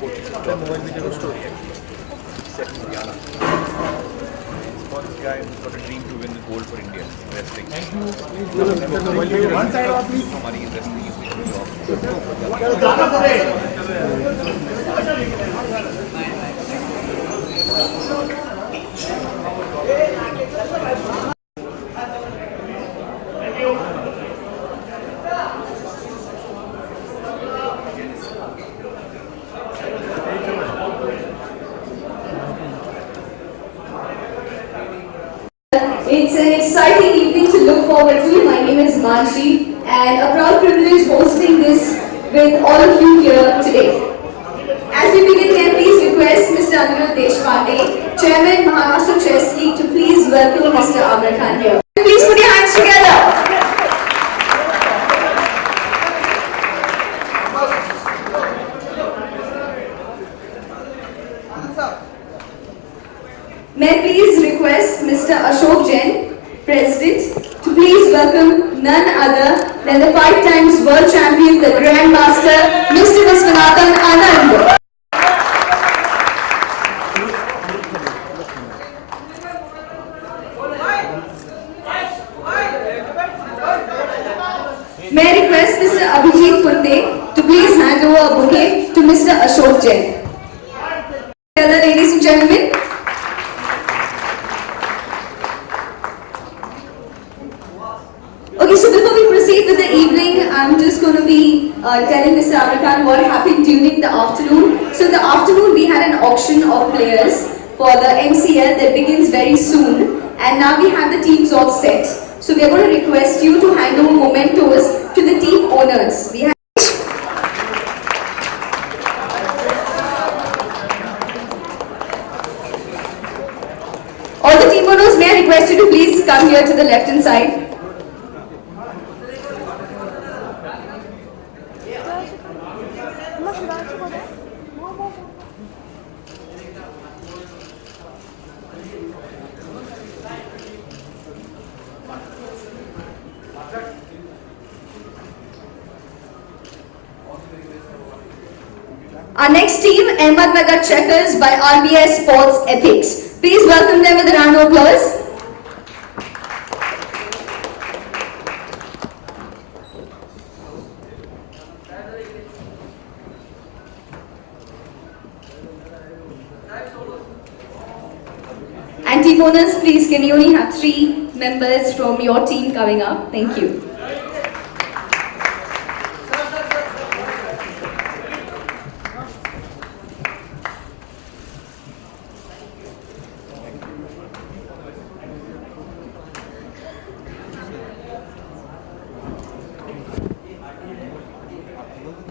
Portuguese true story actually. Set in Guyana. It's about this guy who's got a dream to win the gold for India in wrestling. One side off, please. No money in wrestling. He's been a job. It's an exciting evening to look forward to. My name is Manshi and a proud privilege hosting this with all of you here today. As we begin, can I please request Mr. Anirudh Deshpande, Chairman Maharashtra Chess League, to please welcome Mr. Amir Khan here. Please put your hands together. May I please request Mr. Ashok Jain, President, to please welcome none other than the 5 times world champion, the Grandmaster, Mr. Viswanathan Anand. May I request Mr. Abhijit Kunde to please hand over a bouquet to Mr. Ashok Jain. Ladies and gentlemen. Okay, so before we proceed with the evening, I'm just going to be telling Mr. Amir Khan what happened during the afternoon. So in the afternoon, we had an auction of players for the MCL that begins very soon. And now we have the teams all set. So we are going to request you to hand over mementos to the team owners. We have all the team owners, may I request you to please come here to the left hand side. Our next team, Ahmednagar Checkers by RBS Sports Ethics. Please welcome them with a round of applause. And team owners, please, can you only have 3 members from your team coming up? Thank you.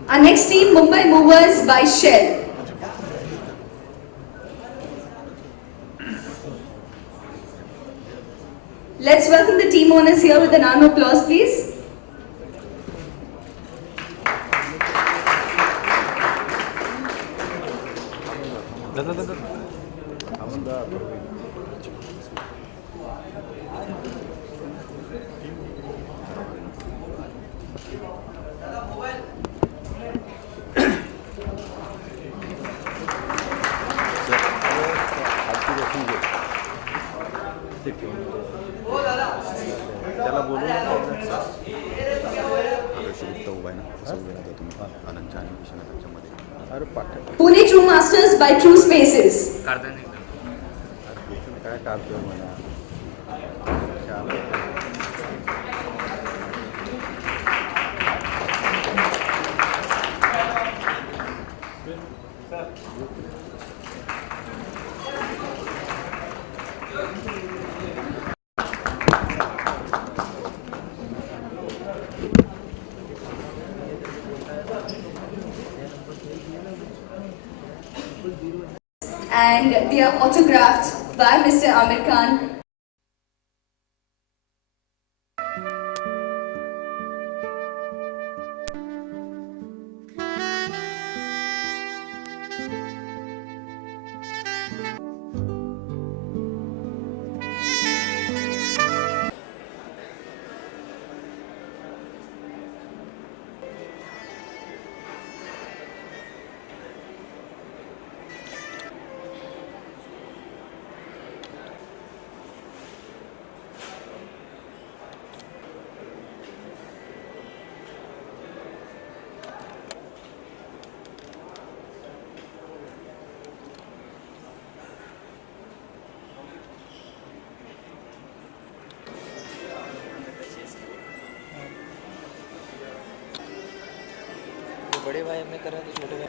Our next team, Mumbai Movers by Shell. Let's welcome the team owners here with a round of applause, please. Pune True Masters by True Spaces. And they are autographed by Mr. Amir Khan. बड़े भाई हमने करा तो छोटे भाई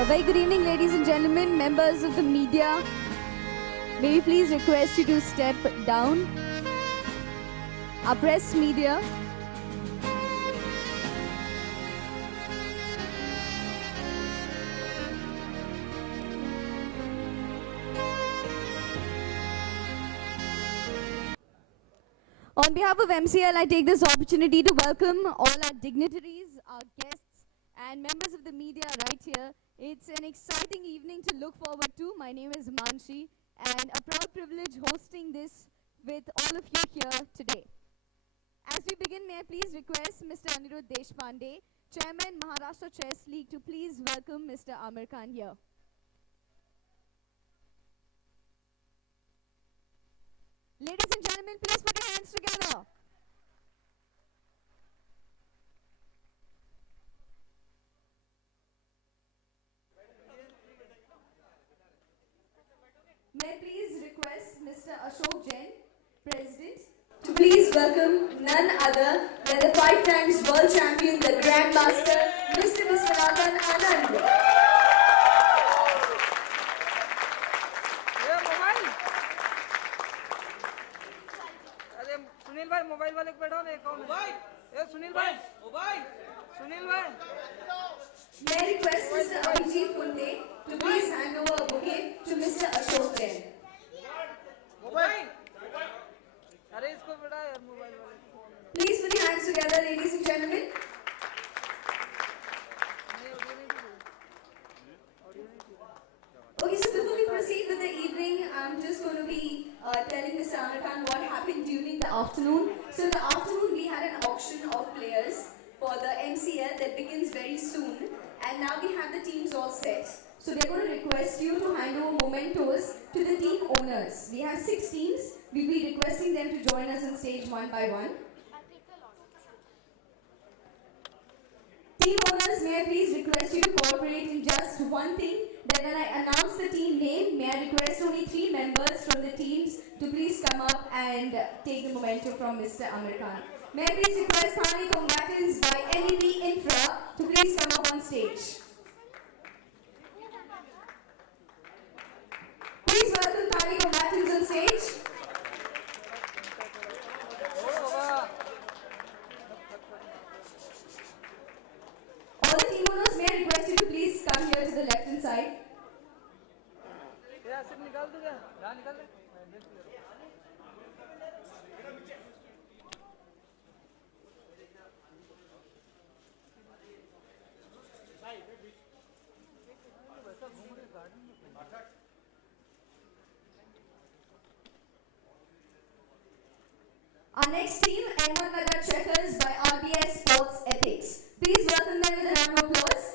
A very good evening, ladies and gentlemen, members of the media. May we please request you to step down. Our press media. On behalf of MCL, I take this opportunity to welcome all our dignitaries, our guests, and members of the media right here. It's an exciting evening to look forward to. My name is Manshi, and a proud privilege hosting this with all of you here today. As we begin, may I please request Mr. Anirudh Deshpande, Chairman, Maharashtra Chess League, to please welcome Mr. Amir Khan here. Ladies and gentlemen, please put your hands together. May I please request Mr. Ashok Jain, President, to please welcome none other than the 5 times world champion, the Grandmaster, Mr. Viswanathan Anand. Sunil भाई mobile वाले को बैठाओ ना account mobile ए सुनील भाई May I request Mr. Abhijit Kunde to please hand over a bouquet to Mr. Ashok Jain. Mobile अरे इसको बैठा यार mobile वाले Please put your hands together, ladies and gentlemen. Okay, so before we proceed with the evening, I'm just going to be telling Mr. Amir Khan what happened during the afternoon. So in the afternoon, we had an auction of players for the MCL that begins very soon. And now we have the teams all set. So we're going to request you to hand over mementos to the team owners. We have 6 teams. We'll be requesting them to join us on stage one by one. Team owners, may I please request you to cooperate in just one thing, that when I announce the team name, may I request only 3 members from the teams to please come up and take the memento from Mr. Amir Khan. May I please request Thani combatants by NEB Infra to please come up on stage. Please welcome Thani combatants on stage. All the team owners, may I request you to please come here to the left hand side. यार सिर्फ निकाल दो क्या यहाँ निकाल दे Our next team, Ahmednagar Checkers by RBS Sports Ethics. Please welcome them with a round of applause.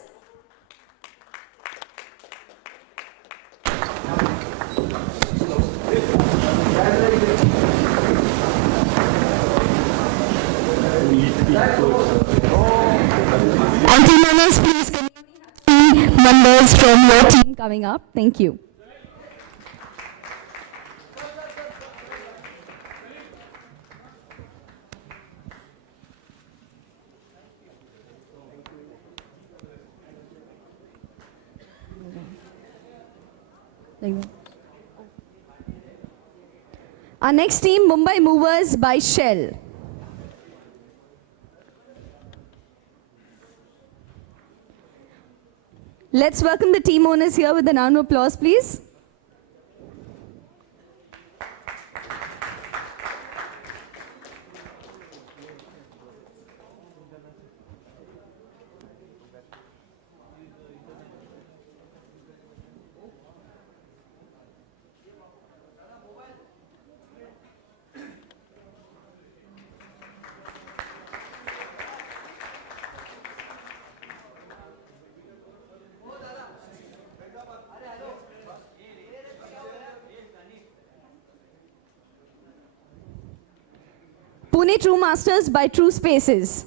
Our team owners, please can you have 3 members from your team coming up? Thank you. Like that. Our next team, Mumbai Movers by Shell. Let's welcome the team owners here with a round of applause, please. Pune True Masters by True Spaces.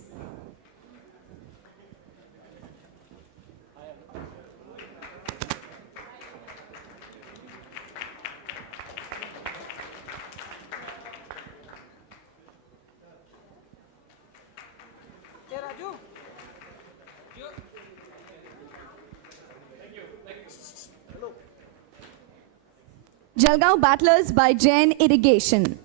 Hey, Raju. Jalgaon Battlers by Jain Irrigation.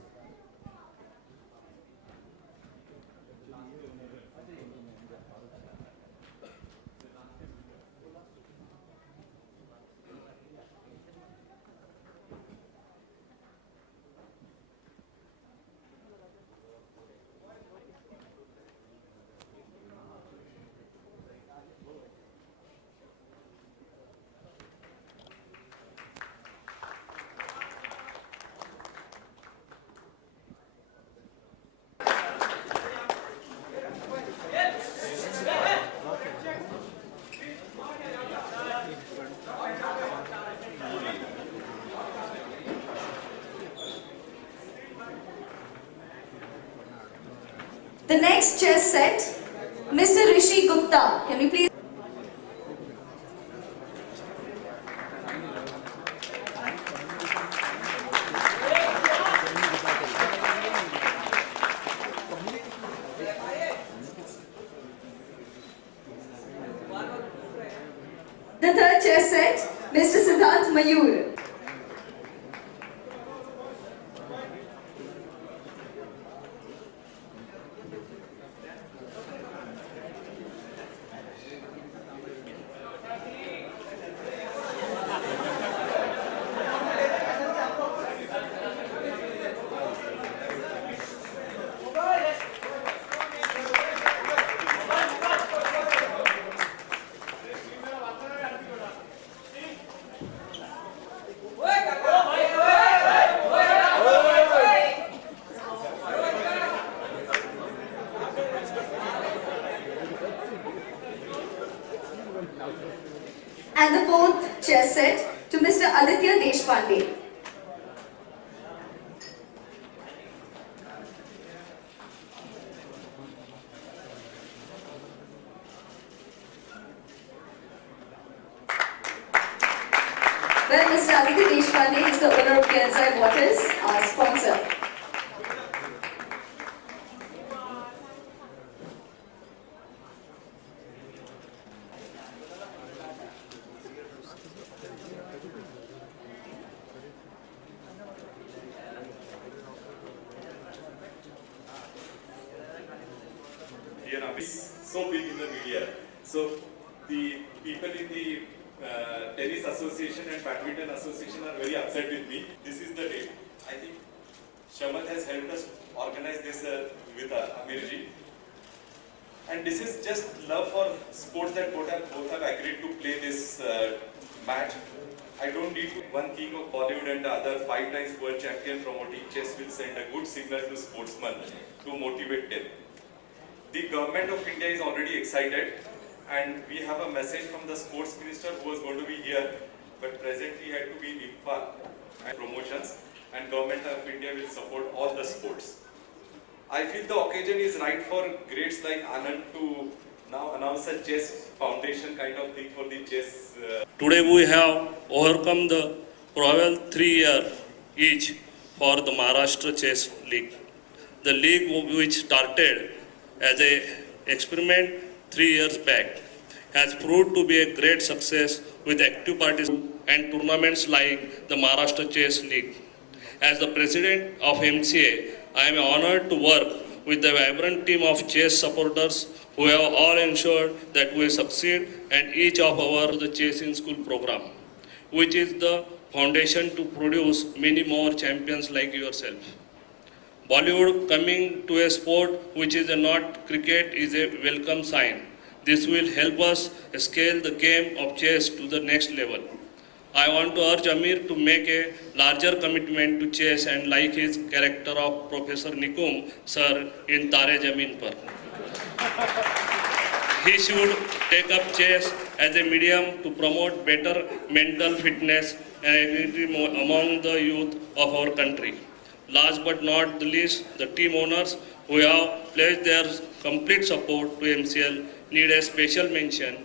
The next chess set, Mr. Rishi Gupta. Can we please? The third chess set, Mr. Siddharth Mayur. And the fourth chess set to Mr. Aditya Deshpande. Well, Mr. Aditya Deshpande is the owner of Kansai Waters, our sponsor. Is so big in the media. So the people in the tennis association and badminton association are very upset with me. This is the day. I think Shamat has helped us organize this with Amirji. And this is just love for sports that both have agreed to play this match. I don't need one king of Bollywood and the other 5 times world champion promoting chess will send a good signal to sportsmen to motivate them. The government of India is already excited, and we have a message from the sports minister who was going to be here, but presently had to be in Imphal and promotions, and government of India will support all the sports. I feel the occasion is right for greats like Anand to now announce a chess foundation kind of thing for the chess. Today we have overcome the probable 3-year each for the Maharashtra Chess League. The league which started as an experiment 3 years back has proved to be a great success with active participation and tournaments like the Maharashtra Chess League. As the president of MCA, I am honored to work with the vibrant team of chess supporters who have all ensured that we succeed and each of our the Chess in School program, which is the foundation to produce many more champions like yourself. Bollywood coming to a sport which is not cricket is a welcome sign. This will help us scale the game of chess to the next level. I want to urge Amir to make a larger commitment to chess and like his character of Professor Nikum sir in Tare Zameen Par. He should take up chess as a medium to promote better mental fitness and agility among the youth of our country. Last but not the least, the team owners who have pledged their complete support to MCL need a special mention.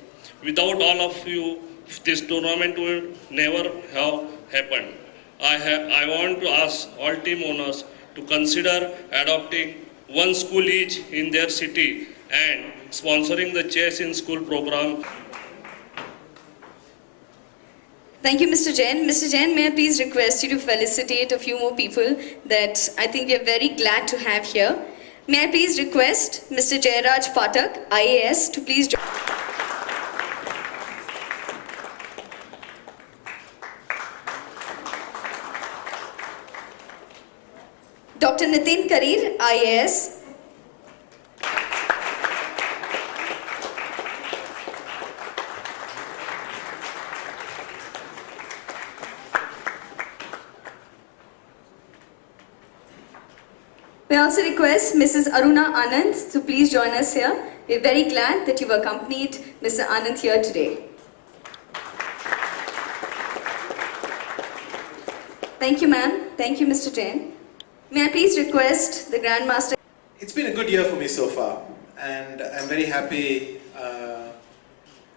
Without all of you, this tournament would never have happened. I want to ask all team owners to consider adopting one school each in their city and sponsoring the Chess in School program. Thank you, Mr. Jain. Mr. Jain, may I please request you to felicitate a few more people that I think we are very glad to have here. May I please request Mr. Jairaj Phatak, IAS, to please join. Dr. Nitin Karir, IAS. May I also request Mrs. Aruna Anand to please join us here. We're very glad that you've accompanied Mr. Anand here today. Thank you, ma'am. Thank you, Mr. Jain. May I please request the Grandmaster. It's been a good year for me so far, and I'm very happy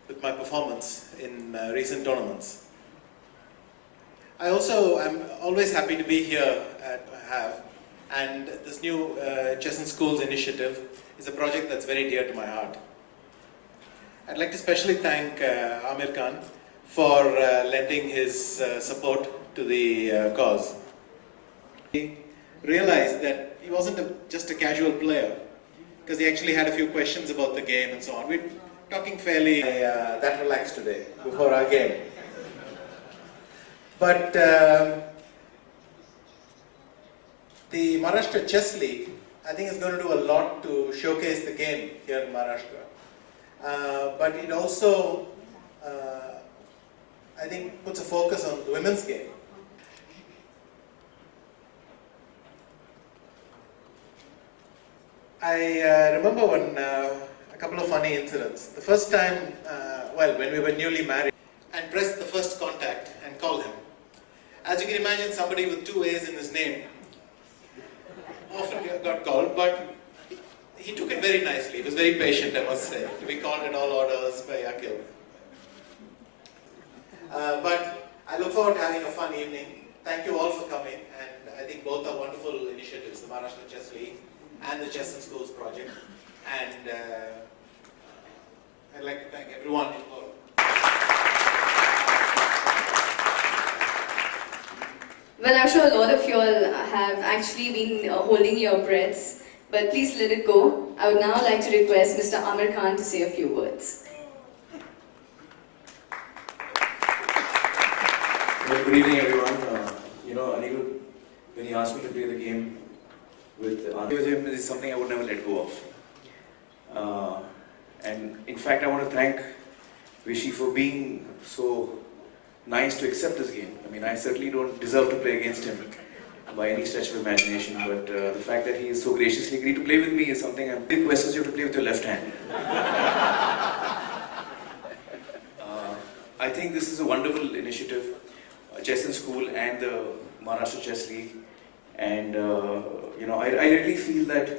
with my performance in recent tournaments. I'm always happy to be here at HAV, and this new Chess in Schools initiative is a project that's very dear to my heart. I'd like to specially thank Amir Khan for lending his support to the cause. He realized that he wasn't just a casual player, because he actually had a few questions about the game and so on. We're talking fairly that relaxed today before our game. But the Maharashtra Chess League, I think, is going to do a lot to showcase the game here in Maharashtra. But it also, I think, puts a focus on the women's game. I remember a couple of funny incidents. The first time, when we were newly married, and pressed the first contact and called him. As you can imagine, somebody with 2 A's in his name often got called, but he took it very nicely. He was very patient, I must say, to be called at all orders by Akhil. But I look forward to having a fun evening. Thank you all for coming, and I think both are wonderful initiatives, the Maharashtra Chess League and the Chess in Schools project. And I'd like to thank everyone involved. Well, I'm sure a lot of you all have actually been holding your breaths, but please let it go. I would now like to request Mr. Amir Khan to say a few words. Well, good evening, everyone. Anirudh, when he asked me to play the game with him, is something I would never let go of. And in fact, I want to thank Vishy for being so nice to accept this game. I mean, I certainly don't deserve to play against him by any stretch of imagination, but the fact that he is so graciously agreed to play with me is something I'm big request you to play with your left hand. I think this is a wonderful initiative, Chess in School and the Maharashtra Chess League, and I really feel that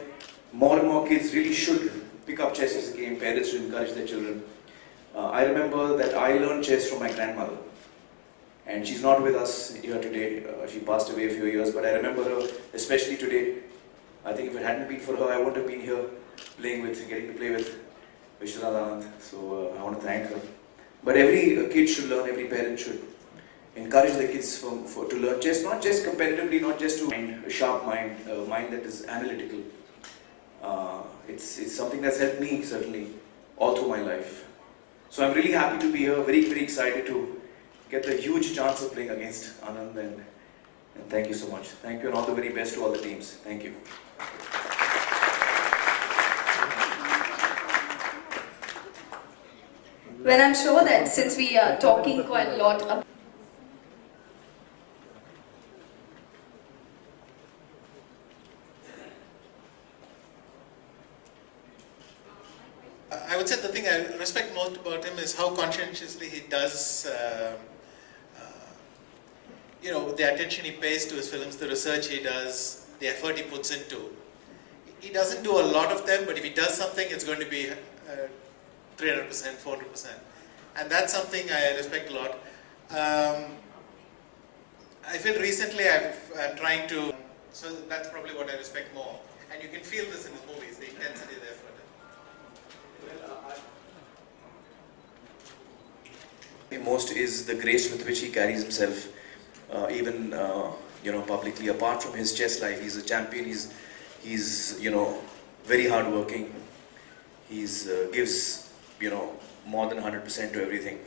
more and more kids really should pick up chess as a game. Parents should encourage their children. I remember that I learned chess from my grandmother. And she's not with us here today. She passed away a few years, but I remember her, especially today. I think if it hadn't been for her, I wouldn't have been here getting to play with Vishwanath Anand. So I want to thank her. But every kid should learn, every parent should encourage the kids to learn chess, not just competitively, not just to mind, a sharp mind, a mind that is analytical. It's something that's helped me certainly all through my life. So I'm really happy to be here, very, very excited to get the huge chance of playing against Anand, and thank you so much. Thank you, and all the very best to all the teams. Thank you. Well, I'm sure that since we are talking quite a lot about I would say the thing I respect most about him is how conscientiously he does, the attention he pays to his films, the research he does, the effort he puts into. He doesn't do a lot of them, but if he does something, it's going to be 300%, 400%. And that's something I respect a lot. I feel recently I'm trying to, so that's probably what I respect more. And you can feel this in his movies, the intensity, the effort. Most is the grace with which he carries himself, even publicly. Apart from his chess life, he's a champion. He's very hardworking. He's gives more than 100% to everything,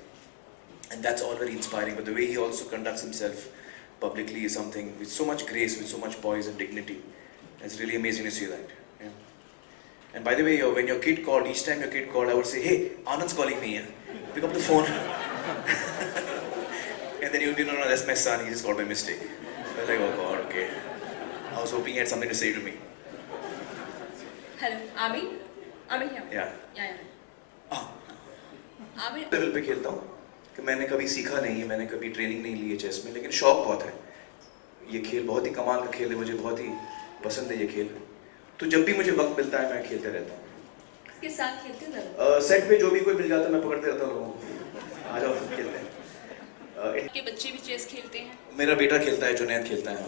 and that's all very inspiring. But the way he also conducts himself publicly is something with so much grace, with so much poise and dignity. It's really amazing to see that. Yeah. And by the way, when your kid called, each time your kid called, I would say, "Hey, Anand's calling me. Pick up the phone." And then you'll be, no, that's my son, he just called by mistake. So I was like, oh God, okay. I was hoping he had something to say to me. Hello, Amir? Amir here. Yeah. Yeah. Amir. Level पे खेलता हूँ कि मैंने कभी सीखा नहीं है, मैंने कभी ट्रेनिंग नहीं ली है चेस में, लेकिन शौक बहुत है. ये खेल बहुत ही कमाल का खेल है, मुझे बहुत ही पसंद है ये खेल. तो जब भी मुझे वक्त मिलता है मैं खेलते रहता हूँ. किसके साथ खेलते हैं? सेट पे जो भी कोई मिल जाता है मैं पकड़ते रहता हूँ लोगों को. आ जाओ खेलते हैं. के बच्चे भी चेस खेलते हैं? मेरा बेटा खेलता है, जुनैद खेलता है.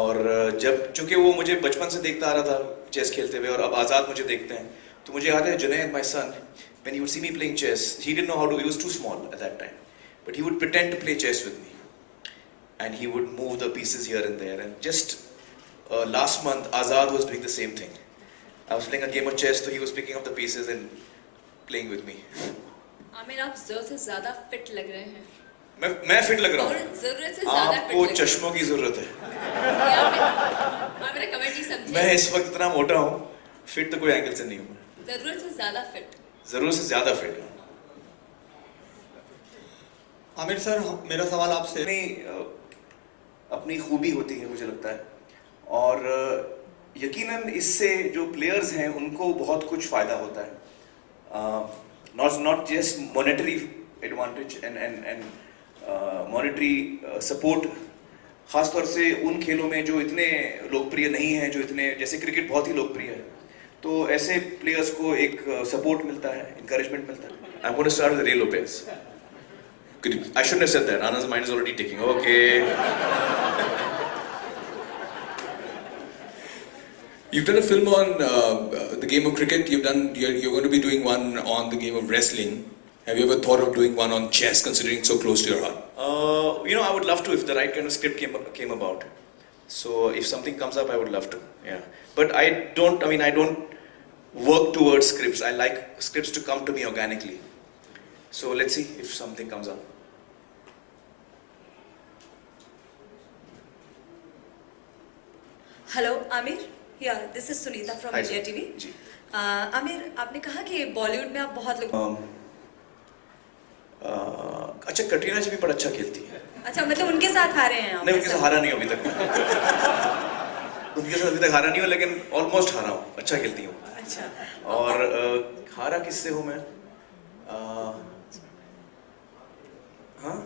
और जब चूंकि वो मुझे बचपन से देखता आ रहा था चेस खेलते हुए, और अब आज़ाद मुझे देखते हैं, तो मुझे याद है Junaid, my son, when he would see me playing chess, he didn't know how to, he was too small at that time, but he would pretend to play chess with me, and he would move the pieces here and there. And just last month, Azad was doing the same thing. I was playing a game of chess, so he was picking up the pieces and playing with me. Aamir, आप ज़रूरत से ज़्यादा fit लग रहे हैं. मैं fit लग रहा हूँ. ज़रूरत से ज़्यादा फिट आपको चश्मों की ज़रूरत है. आप मेरा कमेंट नहीं समझे. मैं इस वक्त इतना मोटा हूँ, फिट तो कोई एंगल से नहीं हूँ. ज़रूरत से ज़्यादा फिट. ज़रूरत से ज़्यादा फिट. आमिर सर, मेरा सवाल आपसे. अपनी खूबी होती है मुझे लगता है, और यकीनन इससे जो प्लेयर्स हैं उनको बहुत कुछ फ़ायदा होता है. Not just monetary advantage and monetary support, खास तौर से उन खेलों में जो इतने लोकप्रिय नहीं हैं, जो इतने, जैसे क्रिकेट बहुत ही लोकप्रिय है, तो ऐसे प्लेयर्स को एक सपोर्ट मिलता है, encouragement मिलता है. I'm going to start with Ray Lopez. I shouldn't have said that. Anand's mind is already ticking. Okay. You've done a film on the game of cricket. You're going to be doing one on the game of wrestling. Have you ever thought of doing one on chess, considering it's so close to your heart? I would love to if the right kind of script came about. So if something comes up, I would love to. Yeah. But I don't work towards scripts. I like scripts to come to me organically. So let's see if something comes up. Hello Aamir, this is Sunita from Hi, India sir. TV. जी. आमिर, आपने कहा कि बॉलीवुड में आप बहुत लोग अच्छा, कटरीना जी भी बड़ा अच्छा खेलती है. अच्छा, मतलब उनके साथ हारे हैं आप? नहीं, उनके साथ हारा नहीं हूँ अभी तक. उनके साथ अभी तक हारा नहीं हूँ, लेकिन ऑलमोस्ट हारा हूँ. अच्छा खेलती हूँ. अच्छा. और हारा किससे हूँ मैं? हाँ,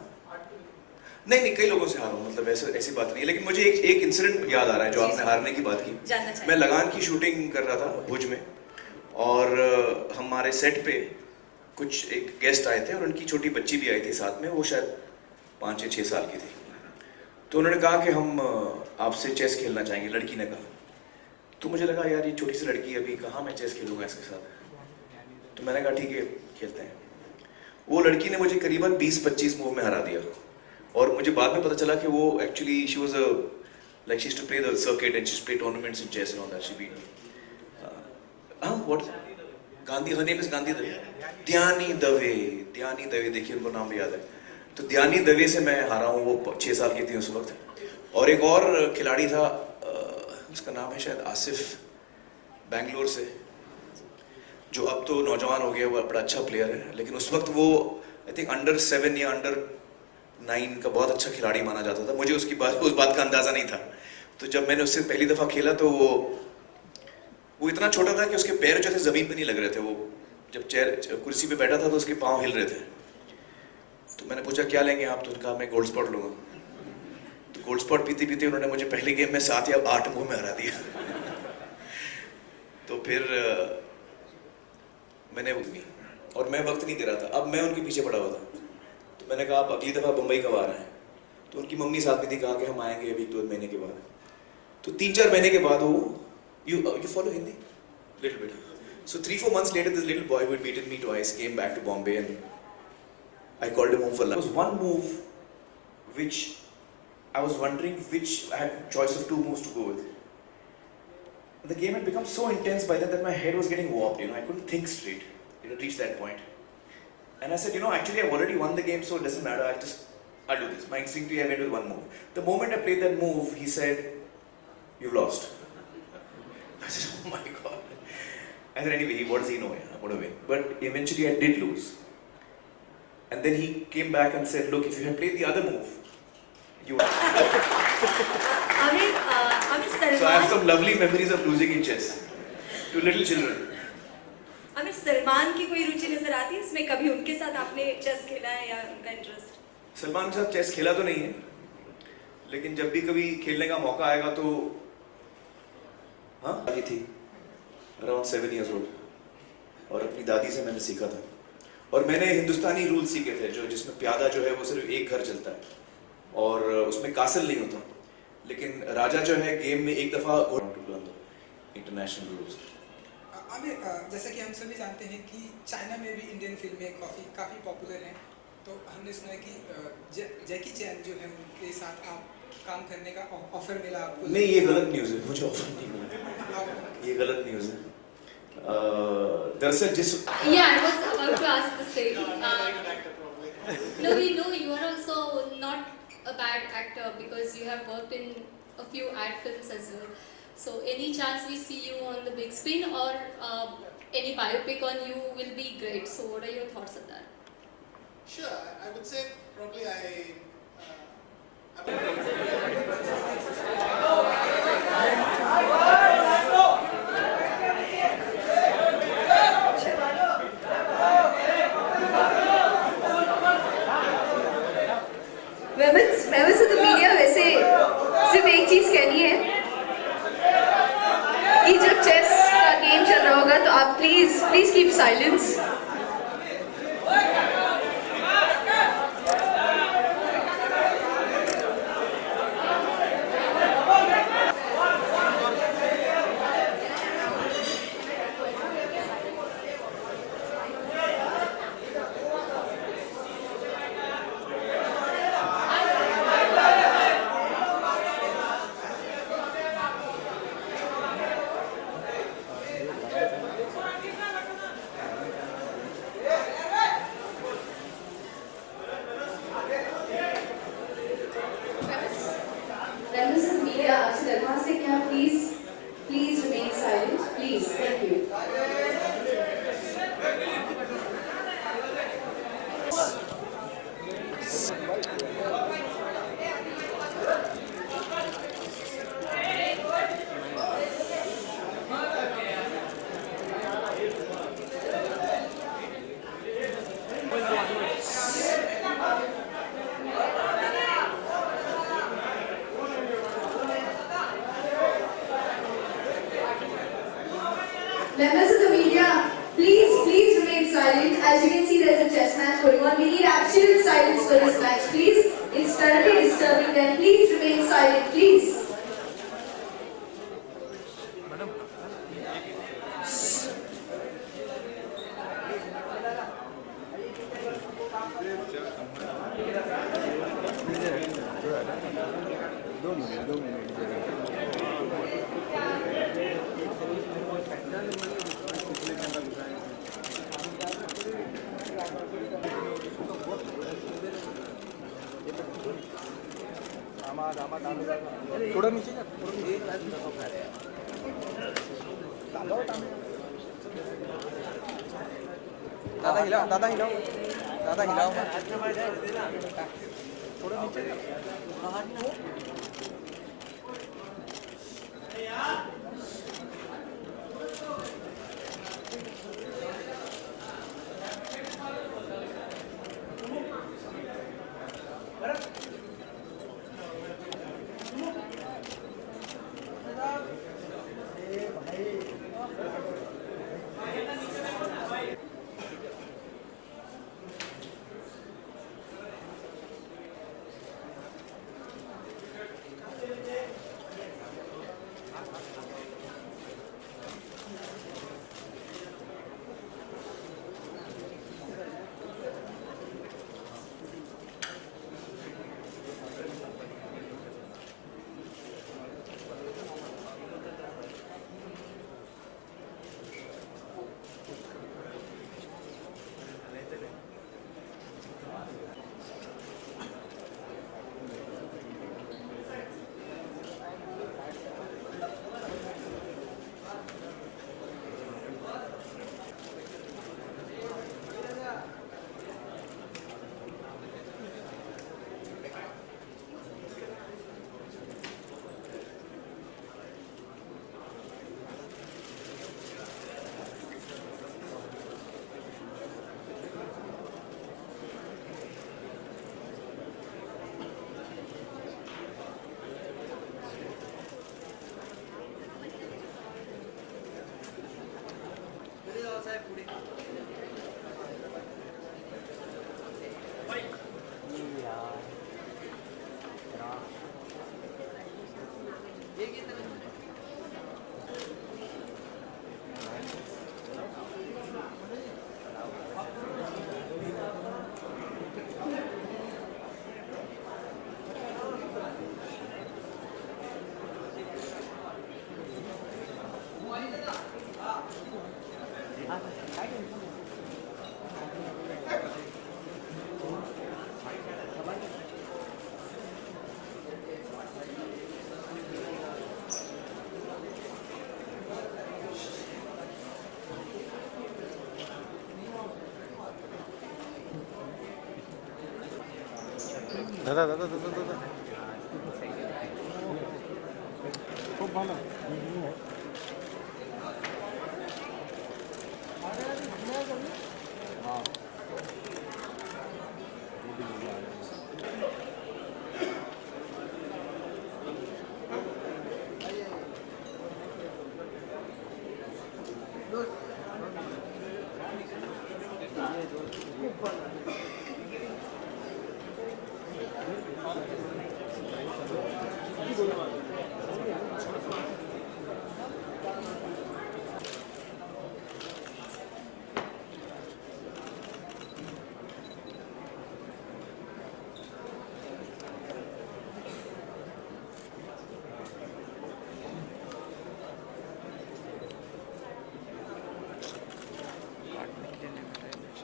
नहीं, कई लोगों से हारा हूँ, मतलब ऐसी बात नहीं है. लेकिन मुझे एक इंसिडेंट याद आ रहा है जो आपने हारने की बात की. जानना चाहिए. मैं लगान की शूटिंग कर रहा था भुज में, और हमारे सेट पे कुछ एक गेस्ट आए थे, और उनकी छोटी बच्ची भी आई थी साथ में. वो शायद 5 या 6 साल की थी. तो उन्होंने कहा कि हम आपसे चेस खेलना चाहेंगे. लड़की ने कहा. तो मुझे लगा यार, ये छोटी सी लड़की, अभी कहाँ मैं चेस खेलूँगा इसके साथ. तो मैंने कहा ठीक है, खेलते हैं. वो लड़की ने मुझे करीबन 20-25 मूव में हरा दिया, और मुझे बाद में पता चला कि वो actually she was a like she used to play the circuit and she play tournaments in chess and all that she beat what Gandhi, her name is Gandhi Dave, Dhyani Dave, देखिए उनको नाम भी याद है। तो ध्यानी दवे से मैं हारा हूँ, वो 6 साल की थी उस वक्त। और एक और खिलाड़ी था, उसका नाम है शायद आसिफ, बेंगलोर से, जो अब तो नौजवान हो गया, वो बड़ा अच्छा प्लेयर है, लेकिन उस वक्त वो आई थिंक अंडर 7 या अंडर 9 का बहुत अच्छा खिलाड़ी माना जाता था। मुझे उस बात का अंदाजा नहीं था। तो जब मैंने उससे पहली दफा खेला तो वो इतना छोटा था कि उसके पैर जो थे जमीन पे नहीं लग रहे थे। वो जब कुर्सी पे बैठा था तो उसके पाँव हिल रहे थे। तो मैंने पूछा क्या लेंगे आप, तो उन्होंने कहा मैं गोल्ड स्पॉट लूंगा। तो गोल्ड स्पॉट पीते पीते उन्होंने मुझे पहले गेम में 7 या 8 मुंह में हरा दिया। तो फिर मैंने, और मैं वक्त नहीं दे रहा था, अब मैं उनके पीछे पड़ा हुआ था। तो मैंने कहा आप अगली दफा मुंबई कब आ रहे हैं? तो उनकी मम्मी साथ में थी, कहा कि हम आएंगे अभी 2 महीने के बाद। तो 3-4 महीने के बाद वो you follow Hindi? Little bit. So 3-4 months later, this little boy who had beaten me twice came back to Bombay and I called him home for lunch. There was one move which I was wondering which I had choice of 2 moves to go with. The game had become so intense by then that my head was getting warped, you know, I couldn't think straight. It had reached that point. And I said, you know, actually I've already won the game, so it doesn't matter, I'll do this. My instinctively I went with one move. The moment I played that move, he said, you've lost. I said, oh my god. I said, anyway, what does he know? I'm going to win. But eventually I did lose. And then he came back and said, look, if you had played the other move, you would. Aamir So I have Salman some lovely memories of losing in chess to little children. Aamir Salman की कोई रुचि नजर आती है इसमें? कभी उनके साथ आपने चेस खेला है या उनका इंटरेस्ट? सलमान के साथ चेस खेला तो नहीं है, लेकिन जब भी कभी खेलने का मौका आएगा तो हाँ आती थी, अराउंड 7 years old, और अपनी दादी से मैंने सीखा था। और मैंने हिंदुस्तानी रूल सीखे थे, जो जिसमें प्यादा जो है वो सिर्फ एक घर चलता है और उसमें कासल नहीं होता, लेकिन राजा जो है गेम में एक दफा इंटरनेशनल रूल्स। आमिर, जैसा कि हम सभी जानते हैं कि चाइना में भी इंडियन फिल्में काफ़ी पॉपुलर हैं, तो हमने सुना है कि जैकी चैन जो है उनके साथ आप काम करने का ऑफर मिला आपको? नहीं, ये गलत न्यूज़ है, मुझे ऑफर नहीं मिला, ये गलत न्यूज़ है। दरअसल जिस Yeah, I was about to ask the same. No, we know you are also not a bad actor because you have worked in a few ad films as well. So any chance we see you on the big screen or any biopic on you will be great. So what are your thoughts on that? Sure, I would say probably Members of the media, वैसे सिर्फ एक चीज कहनी है कि जब chess का game चल रहा होगा तो आप please keep silence. Members of the media, आपसे दरख्वास्त है कि आप please remain silent, please, thank you. Members of the media, please remain silent. As you can see, there's a chess match going on. We need absolute silence for this match, please. It's thoroughly disturbing them. Please remain silent, please. थोड़ा नीचे जा दादा हिलाओ दादा हिलाओ दादा हिलाओ थोड़ा नीचे जा दादा दादा दादा दादा खूप भालो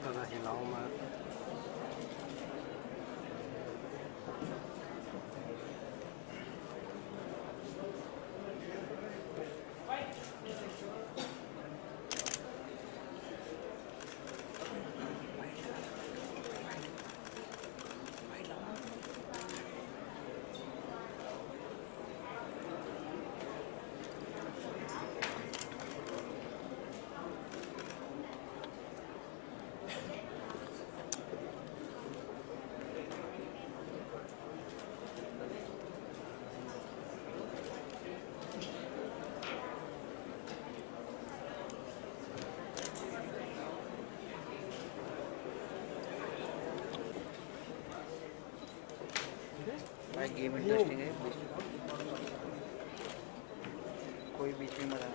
दादा हिलाओ मैं गेम इंटरेस्टिंग है कोई बीच में मरा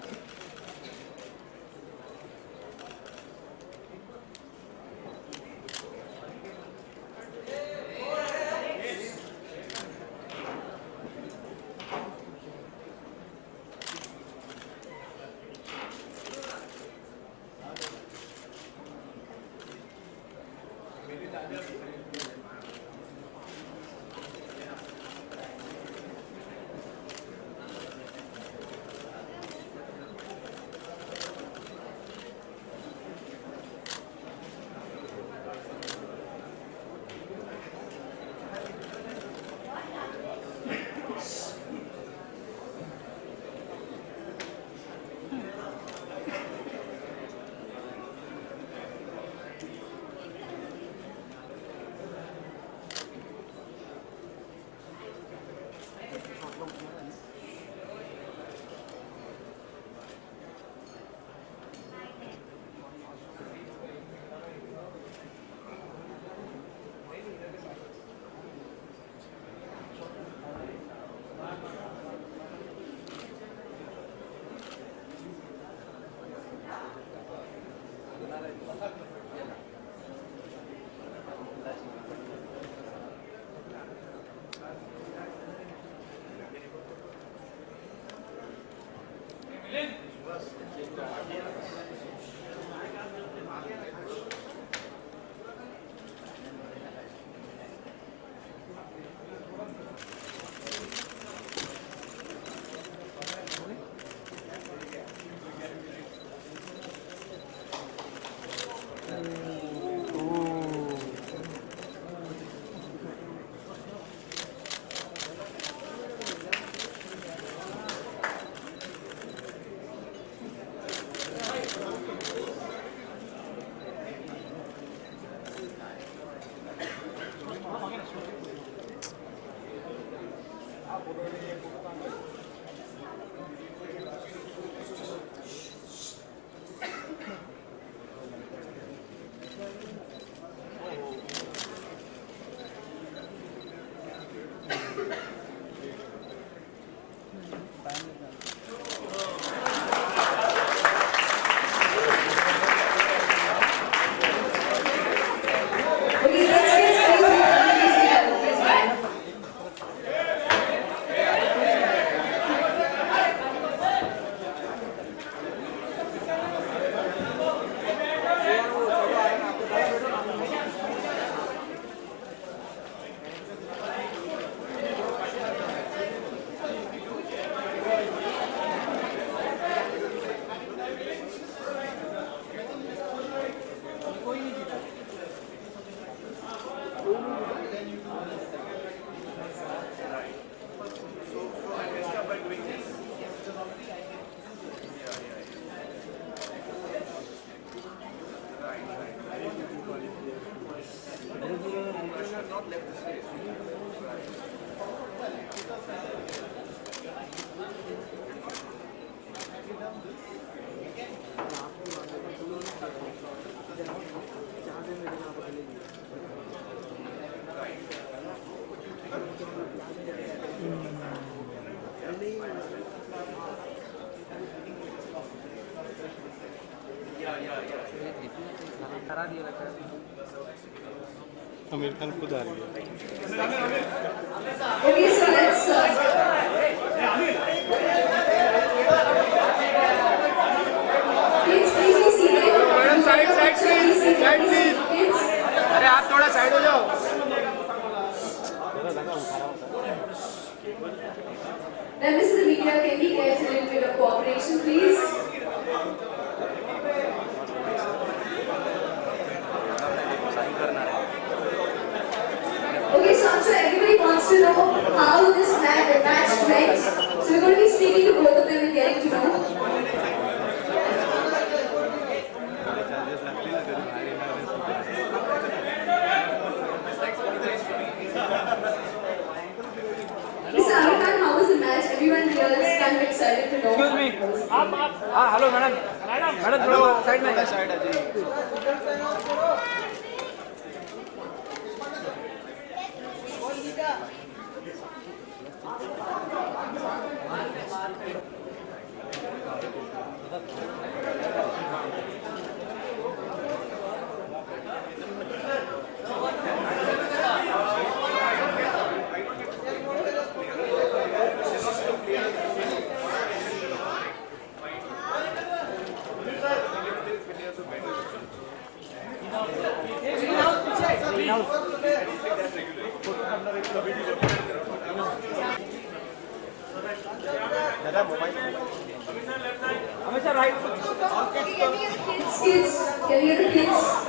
करा दिया लगता है आमिर खान खुद आ रही है Okay, so let's. Kids, please be seated. Side, please. Kids. अरे आप थोड़ा साइड हो जाओ Members of the media, can we get a little bit of cooperation, please? Okay, so I'm sure everybody wants to know how this match went. So we're going to be speaking to both of them and getting to know. Mr. Amir Khan, how was the match? Everyone here is kind of excited to know. Excuse me. हाँ hello madam madam थोड़ा side में side आ जाइए हमेशा right Kids, can we get the kids?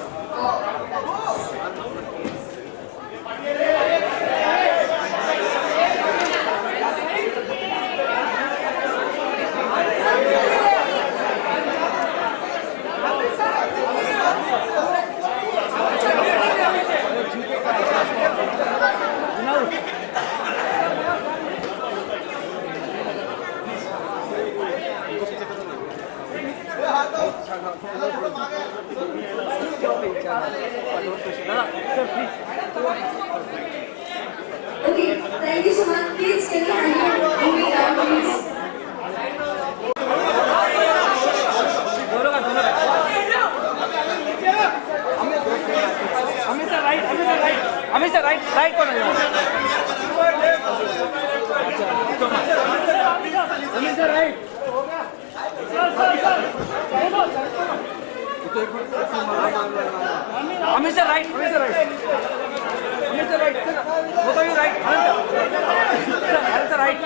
Okay, thank you so much. Kids, can you handle moving down, please? दोनों का हमेशा right हमेशा right right कौन है हमेशा राइट हमेशा राइट बताइए राइट हमेशा right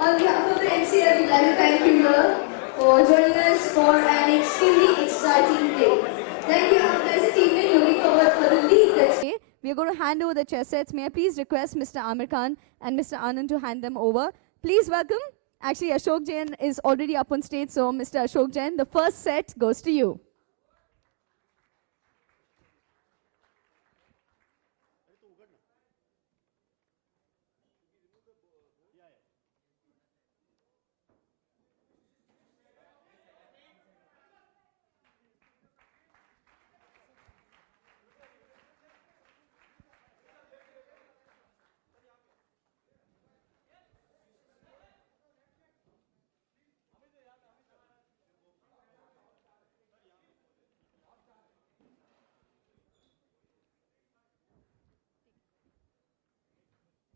On behalf of the NCR, we'd like to thank you here for joining us for an extremely exciting day. Thank you. Have a pleasant evening. Looking forward for the league that's we are going to hand over the chess sets. May I please request Mr. Amir Khan and Mr. Anand to hand them over. Please welcome. Actually, Ashok Jain is already up on stage, so Mr. Ashok Jain, the first set goes to you.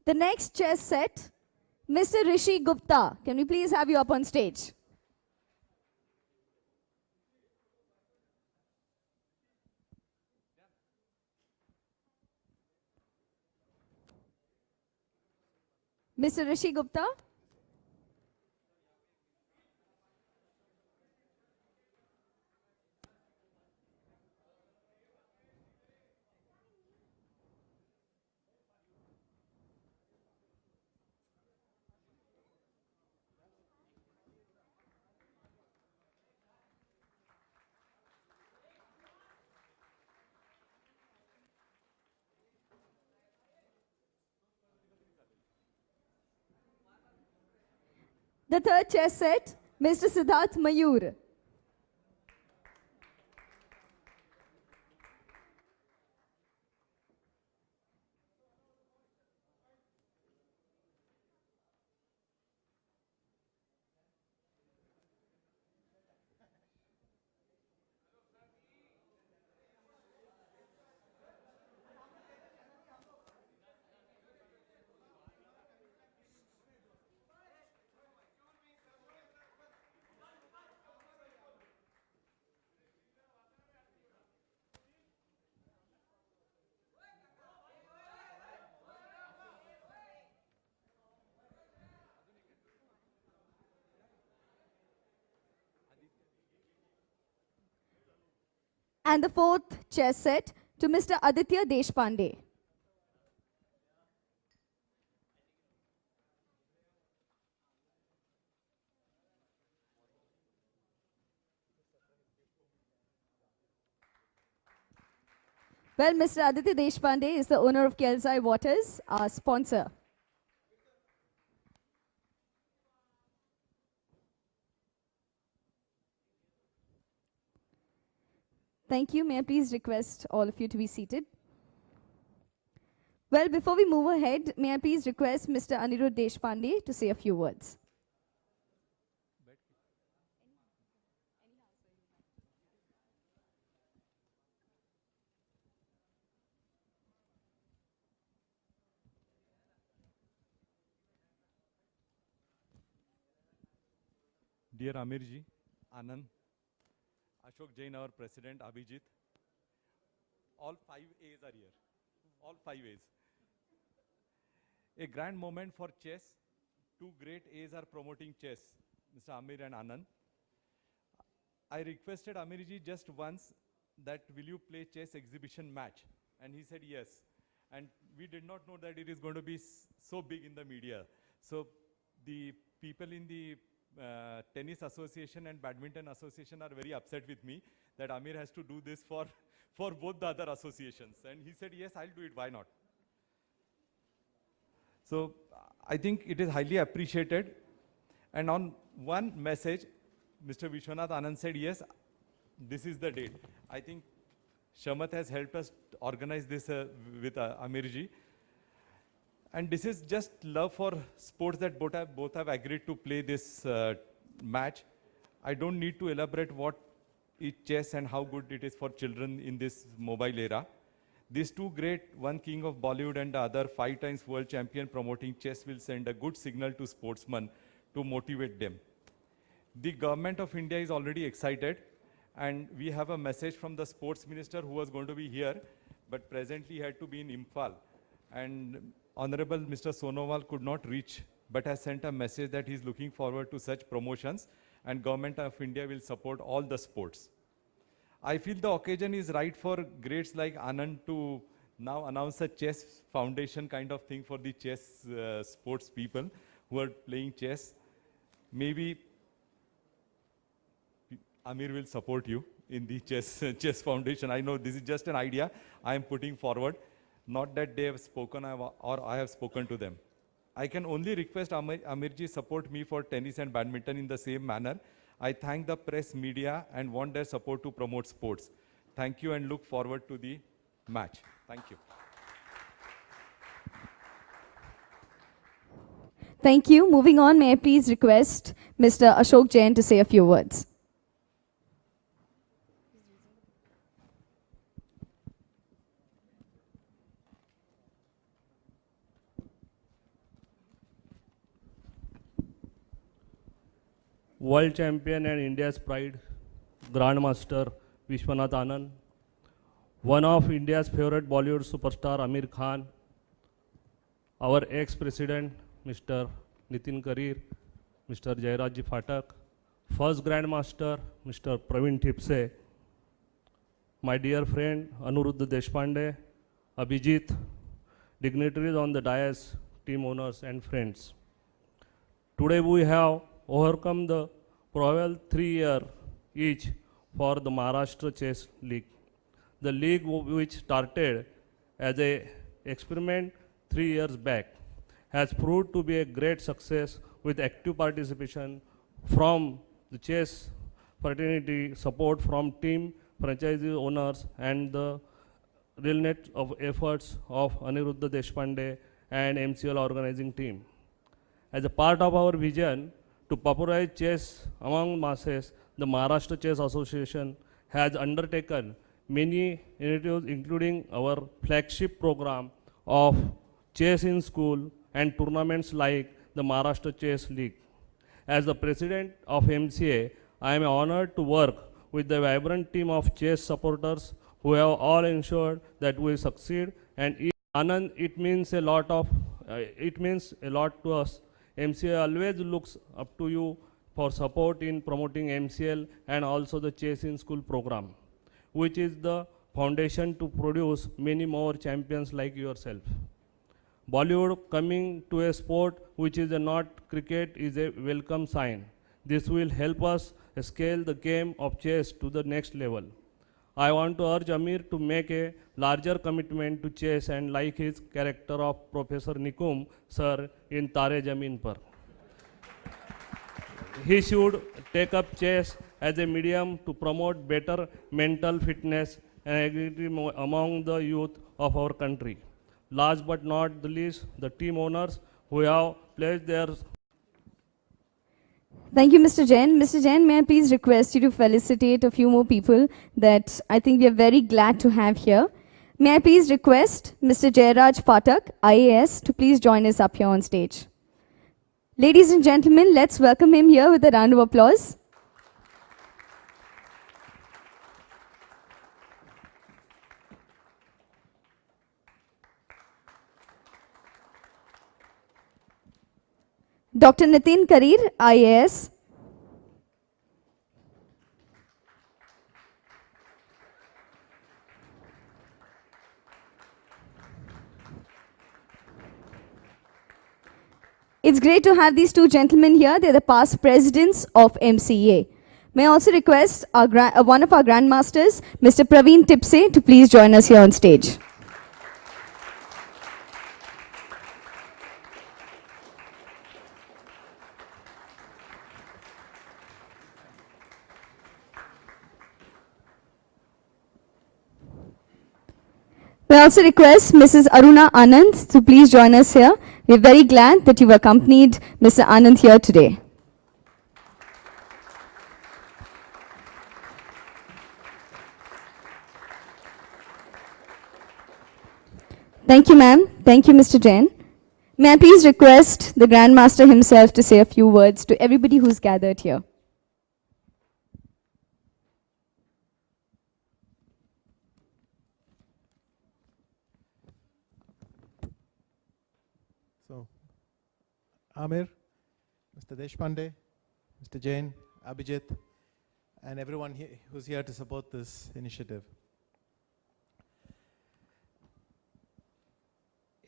The next chess set, Mr. Rishi Gupta. Can we please have you up on stage? Mr. Rishi Gupta. The third chess set, Mr. Siddharth Mayur. And the fourth chess set to Mr. Aditya Deshpande. Well, Mr. Aditya Deshpande is the owner of Kelzai Waters, our sponsor. Thank you. May I please request all of you to be seated? Well, before we move ahead, may I please request Mr. Anirudh Deshpande to say a few words. Dear Amirji, Anand, Ashok Jain, our president, Abhijit, all 5 A's are here. All 5 A's. A grand moment for chess. 2 great A's are promoting chess, Mr. Amir and Anand. I requested Amirji just once that will you play chess exhibition match? And he said yes. And we did not know that it is going to be so big in the media. So the people in the Tennis Association and Badminton Association are very upset with me that Amir has to do this for both the other associations. And he said, yes, I'll do it, why not? So I think it is highly appreciated. And on one message, Mr. Vishwanath Anand said, yes, this is the date. I think Shamat has helped us organize this with Amirji. And this is just love for sports that both have agreed to play this match. I don't need to elaborate what is chess and how good it is for children in this mobile era. These 2 great, one king of Bollywood and the other 5 times world champion promoting chess will send a good signal to sportsmen to motivate them. The government of India is already excited, and we have a message from the sports minister who was going to be here, but presently had to be in Imphal. And Honorable Mr. Sonowal could not reach, but has sent a message that he is looking forward to such promotions, and Government of India will support all the sports. I feel the occasion is right for greats like Anand to now announce a chess foundation kind of thing for the chess sports people who are playing chess. Maybe Amir will support you in the chess foundation. I know this is just an idea I am putting forward. Not that they have spoken or I have spoken to them. I can only request Amirji support me for tennis and badminton in the same manner. I thank the press, media, and want their support to promote sports. Thank you and look forward to the match. Thank you. Thank you. Moving on, may I please request Mr. Ashok Jain to say a few words. World champion and India's pride, Grandmaster Vishwanath Anand, one of India's favorite Bollywood superstar Amir Khan, our ex-president Mr. Nitin Karir, Mr. Jairaj Phatak, first Grandmaster Mr. Praveen Tipse, my dear friend Anirudh Deshpande, Abhijit, dignitaries on the dais, team owners and friends. Today we have overcome the proverbial 3-year itch for the Maharashtra Chess League. The league which started as an experiment 3 years back has proved to be a great success with active participation from the chess fraternity, support from team franchisee owners, and the realness of efforts of Aniruddha Deshpande and MCL organizing team. As a part of our vision to popularize chess among masses, the Maharashtra Chess Association has undertaken many initiatives, including our flagship program of chess in school and tournaments like the Maharashtra Chess League. As the president of MCA, I am honored to work with the vibrant team of chess supporters who have all ensured that we succeed. And Anand, it means a lot to us. MCA always looks up to you for support in promoting MCL and also the Chess in School program, which is the foundation to produce many more champions like yourself. Bollywood coming to a sport which is not cricket is a welcome sign. This will help us scale the game of chess to the next level. I want to urge Amir to make a larger commitment to chess and like his character of Professor Nikum sir in Tare Zameen Par. He should take up chess as a medium to promote better mental fitness and agility among the youth of our country. Last but not the least, the team owners who have pledged their. Thank you, Mr. Jain. Mr. Jain, may I please request you to felicitate a few more people that I think we are very glad to have here. May I please request Mr. Jairaj Patak, IAS, to please join us up here on stage. Ladies and gentlemen, let's welcome him here with a round of applause. Dr. Nitin Karir, IAS. It's great to have these two gentlemen here. They're the past presidents of MCA. May I also request one of our grandmasters, Mr. Praveen Tipse, to please join us here on stage. We also request Mrs. Aruna Anand to please join us here. We're very glad that you've accompanied Mr. Anand here today. Thank you, ma'am. Thank you, Mr. Jain. May I please request the Grandmaster himself to say a few words to everybody who's gathered here. So, Amir, Mr. Deshpande, Mr. Jain, Abhijit, and everyone who's here to support this initiative.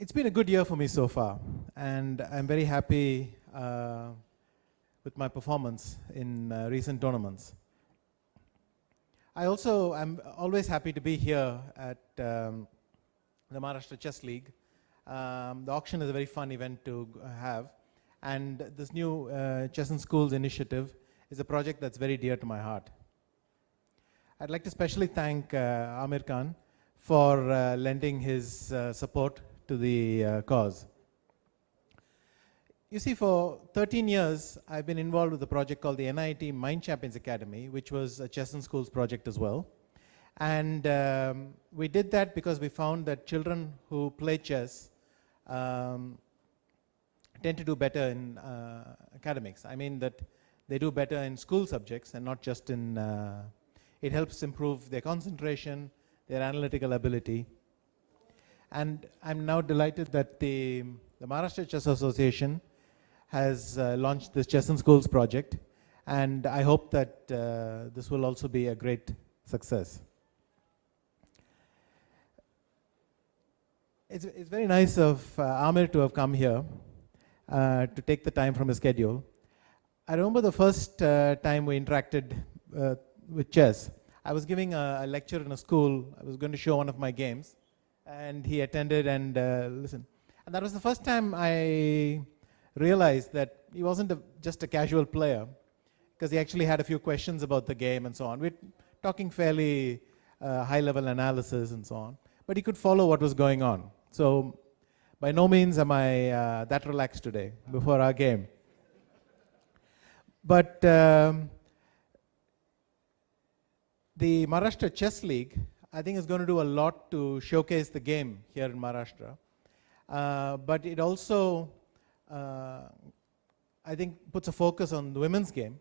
It's been a good year for me so far, and I'm very happy with my performance in recent tournaments. I'm always happy to be here at the Maharashtra Chess League. The auction is a very fun event to have, and this new Chess in Schools initiative is a project that's very dear to my heart. I'd like to especially thank Amir Khan for lending his support to the cause. You see, for 13 years, I've been involved with a project called the NIT Mind Champions Academy, which was a Chess in Schools project as well. And we did that because we found that children who play chess tend to do better in academics. I mean that they do better in school subjects and not just in, it helps improve their concentration, their analytical ability. And I'm now delighted that the Maharashtra Chess Association has launched this Chess in Schools project, and I hope that this will also be a great success. It's very nice of Amir to have come here to take the time from his schedule. I remember the first time we interacted with chess. I was giving a lecture in a school. I was going to show one of my games, and he attended and listened. And that was the first time I realized that he wasn't just a casual player, because he actually had a few questions about the game and so on. We're talking fairly high-level analysis and so on, but he could follow what was going on. So by no means am I that relaxed today before our game. But the Maharashtra Chess League, I think, is going to do a lot to showcase the game here in Maharashtra. But it also, I think, puts a focus on the women's game,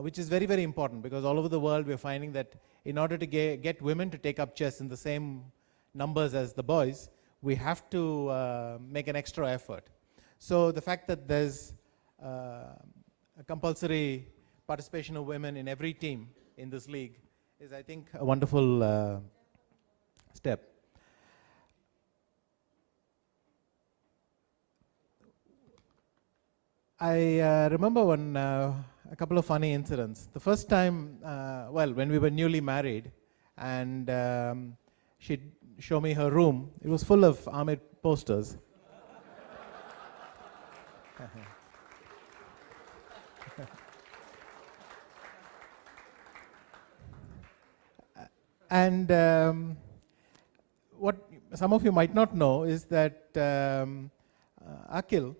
which is very, very important, because all over the world we're finding that in order to get women to take up chess in the same numbers as the boys, we have to make an extra effort. So the fact that there's a compulsory participation of women in every team in this league is, I think, a wonderful step. I remember a couple of funny incidents. The first time, when we were newly married, and she'd show me her room, it was full of Amit posters. And what some of you might not know is that Akhil,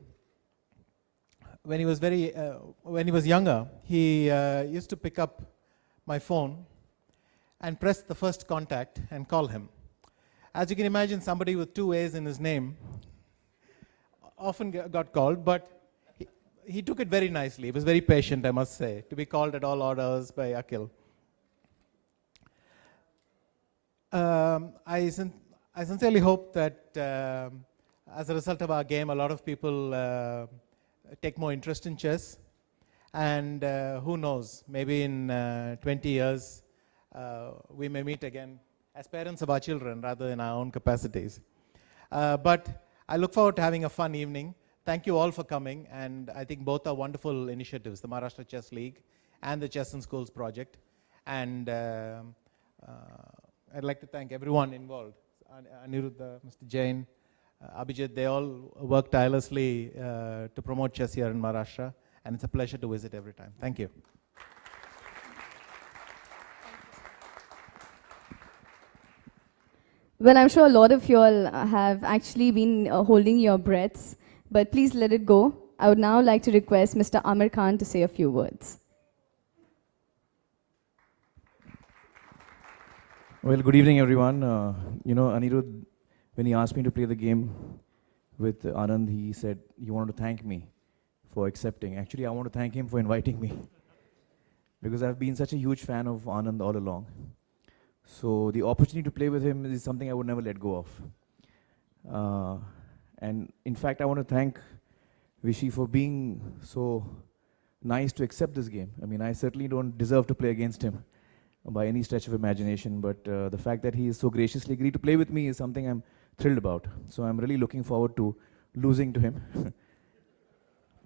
when he was younger, he used to pick up my phone and press the first contact and call him. As you can imagine, somebody with 2 A's in his name often got called, but he took it very nicely. He was very patient, I must say, to be called at all hours by Akhil. I sincerely hope that as a result of our game, a lot of people take more interest in chess, and who knows, maybe in 20 years we may meet again as parents of our children rather than our own capacities. But I look forward to having a fun evening. Thank you all for coming, and I think both are wonderful initiatives, the Maharashtra Chess League and the Chess in Schools project. And I'd like to thank everyone involved, Aniruddha, Mr. Jain, Abhijit. They all work tirelessly to promote chess here in Maharashtra, and it's a pleasure to visit every time. Thank you. Well, I'm sure a lot of you all have actually been holding your breaths, but please let it go. I would now like to request Mr. Amir Khan to say a few words. Well, good evening, everyone. Anirudh, when he asked me to play the game with Anand, he said he wanted to thank me for accepting. Actually, I want to thank him for inviting me, because I've been such a huge fan of Anand all along. So the opportunity to play with him is something I would never let go of. And in fact, I want to thank Vishy for being so nice to accept this game. I mean, I certainly don't deserve to play against him by any stretch of imagination, but the fact that he is so graciously agreed to play with me is something I'm thrilled about. So I'm really looking forward to losing to him.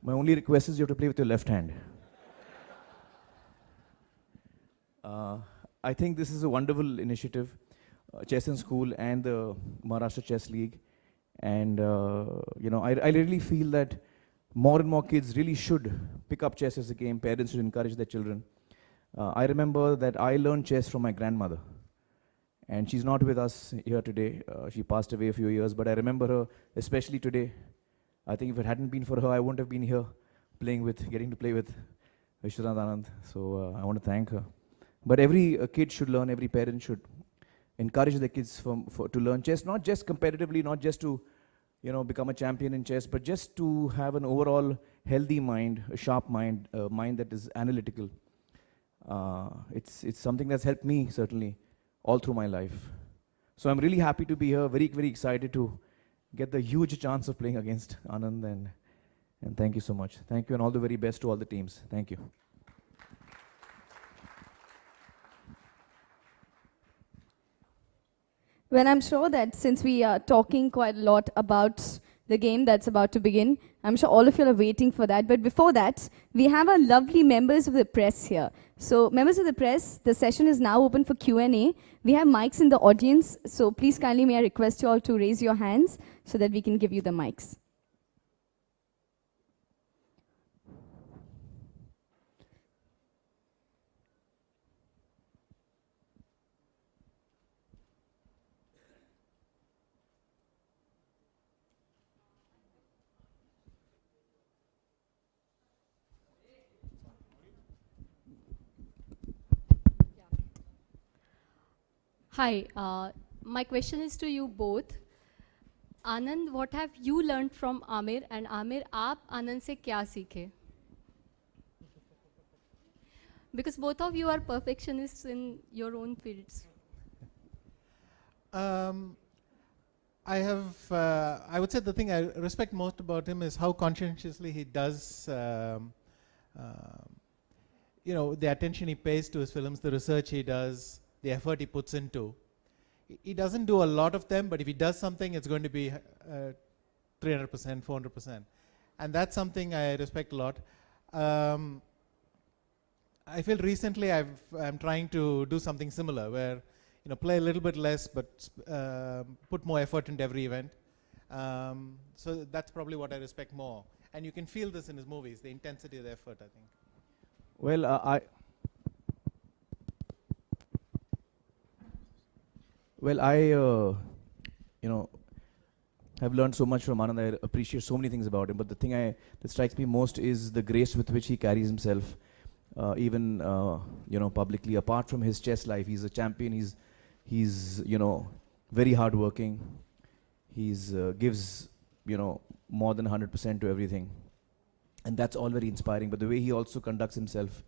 My only request is you have to play with your left hand. I think this is a wonderful initiative, Chess in School and the Maharashtra Chess League. And I really feel that more and more kids really should pick up chess as a game. Parents should encourage their children. I remember that I learned chess from my grandmother, and she's not with us here today. She passed away a few years, but I remember her especially today. I think if it hadn't been for her, I wouldn't have been here getting to play with Vishwanath Anand. So I want to thank her. But every kid should learn, every parent should encourage their kids to learn chess, not just competitively, not just to become a champion in chess, but just to have an overall healthy mind, a sharp mind, a mind that is analytical. It's something that's helped me, certainly, all through my life. So I'm really happy to be here, very, very excited to get the huge chance of playing against Anand, and thank you so much. Thank you, and all the very best to all the teams. Thank you. Well, I'm sure that since we are talking quite a lot about the game that's about to begin, I'm sure all of you are waiting for that. But before that, we have our lovely members of the press here. So, members of the press, the session is now open for Q&A. We have mics in the audience, so please kindly may I request you all to raise your hands so that we can give you the mics. Hi, my question is to you both. Anand, what have you learned from Amir? And Amir, आप आनंद से क्या सीखे? Because both of you are perfectionists in your own fields. I would say the thing I respect most about him is how conscientiously he does, the attention he pays to his films, the research he does, the effort he puts into. He doesn't do a lot of them, but if he does something, it's going to be 300%, 400%. And that's something I respect a lot. I feel recently I'm trying to do something similar, where play a little bit less, but put more effort into every event. So that's probably what I respect more. And you can feel this in his movies, the intensity of the effort, I think. Well, I have learned so much from Anand. I appreciate so many things about him. But the thing that strikes me most is the grace with which he carries himself, even publicly. Apart from his chess life, he's a champion. He's very hardworking. He's gives more than 100% to everything, and that's all very inspiring. But the way he also conducts himself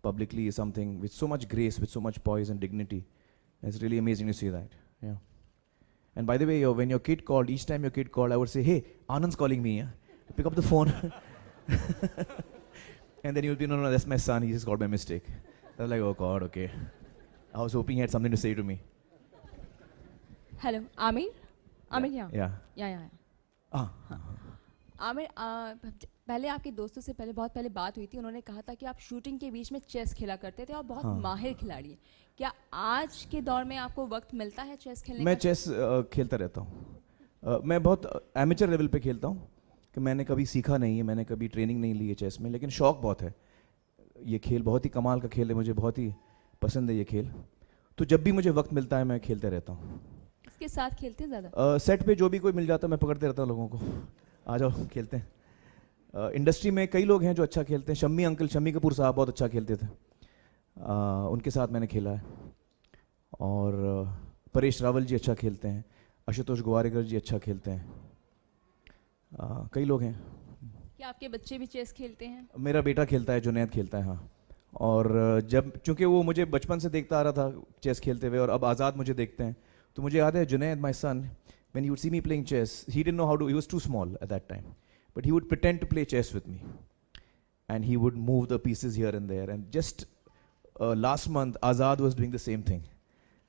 publicly is something with so much grace, with so much poise and dignity. It's really amazing to see that. Yeah. And by the way, when your kid called, each time your kid called, I would say, "Hey, Anand's calling me." Yeah? Pick up the phone. And then he would be, "No, that's my son. He just called by mistake." I was like, "Oh God, okay." I was hoping he had something to say to me. Hello, Amir? Amir यहाँ? Yeah. Yeah. Aamir, पहले आपके दोस्तों से बहुत पहले बात हुई थी, उन्होंने कहा था कि आप शूटिंग के बीच में चेस खेला करते थे और बहुत माहिर खिलाड़ी हैं। क्या आज के दौर में आपको वक्त मिलता है चेस खेलने का? मैं चेस खेलता रहता हूँ। मैं बहुत एमेचर लेवल पे खेलता हूँ, कि मैंने कभी सीखा नहीं है, मैंने कभी ट्रेनिंग नहीं ली है चेस में, लेकिन शौक बहुत है। ये खेल बहुत ही कमाल का खेल है, मुझे बहुत ही पसंद है ये खेल। तो जब भी मुझे वक्त मिलता है मैं खेलते रहता हूँ। किसके साथ खेलते हैं ज़्यादा? सेट पे जो भी कोई मिल जाता है मैं पकड़ते रहता हूँ लोगों को, आ जाओ खेलते हैं। इंडस्ट्री में कई लोग हैं जो अच्छा खेलते हैं। शम्मी कपूर साहब बहुत अच्छा खेलते थे, उनके साथ मैंने खेला है। और परेश रावल जी अच्छा खेलते हैं, आशुतोष गोवारिकर जी अच्छा खेलते हैं, कई लोग हैं। क्या आपके बच्चे भी चेस खेलते हैं? मेरा बेटा खेलता है, जुनैद खेलता है, हाँ। और जब चूँकि वो मुझे बचपन से देखता आ रहा था चेस खेलते हुए, और अब आज़ाद मुझे देखते हैं, तो मुझे याद है Junaid, my son, when he would see me playing chess, he didn't know how to, he was too small at that time, but he would pretend to play chess with me, and he would move the pieces here and there. And just last month, Azad was doing the same thing.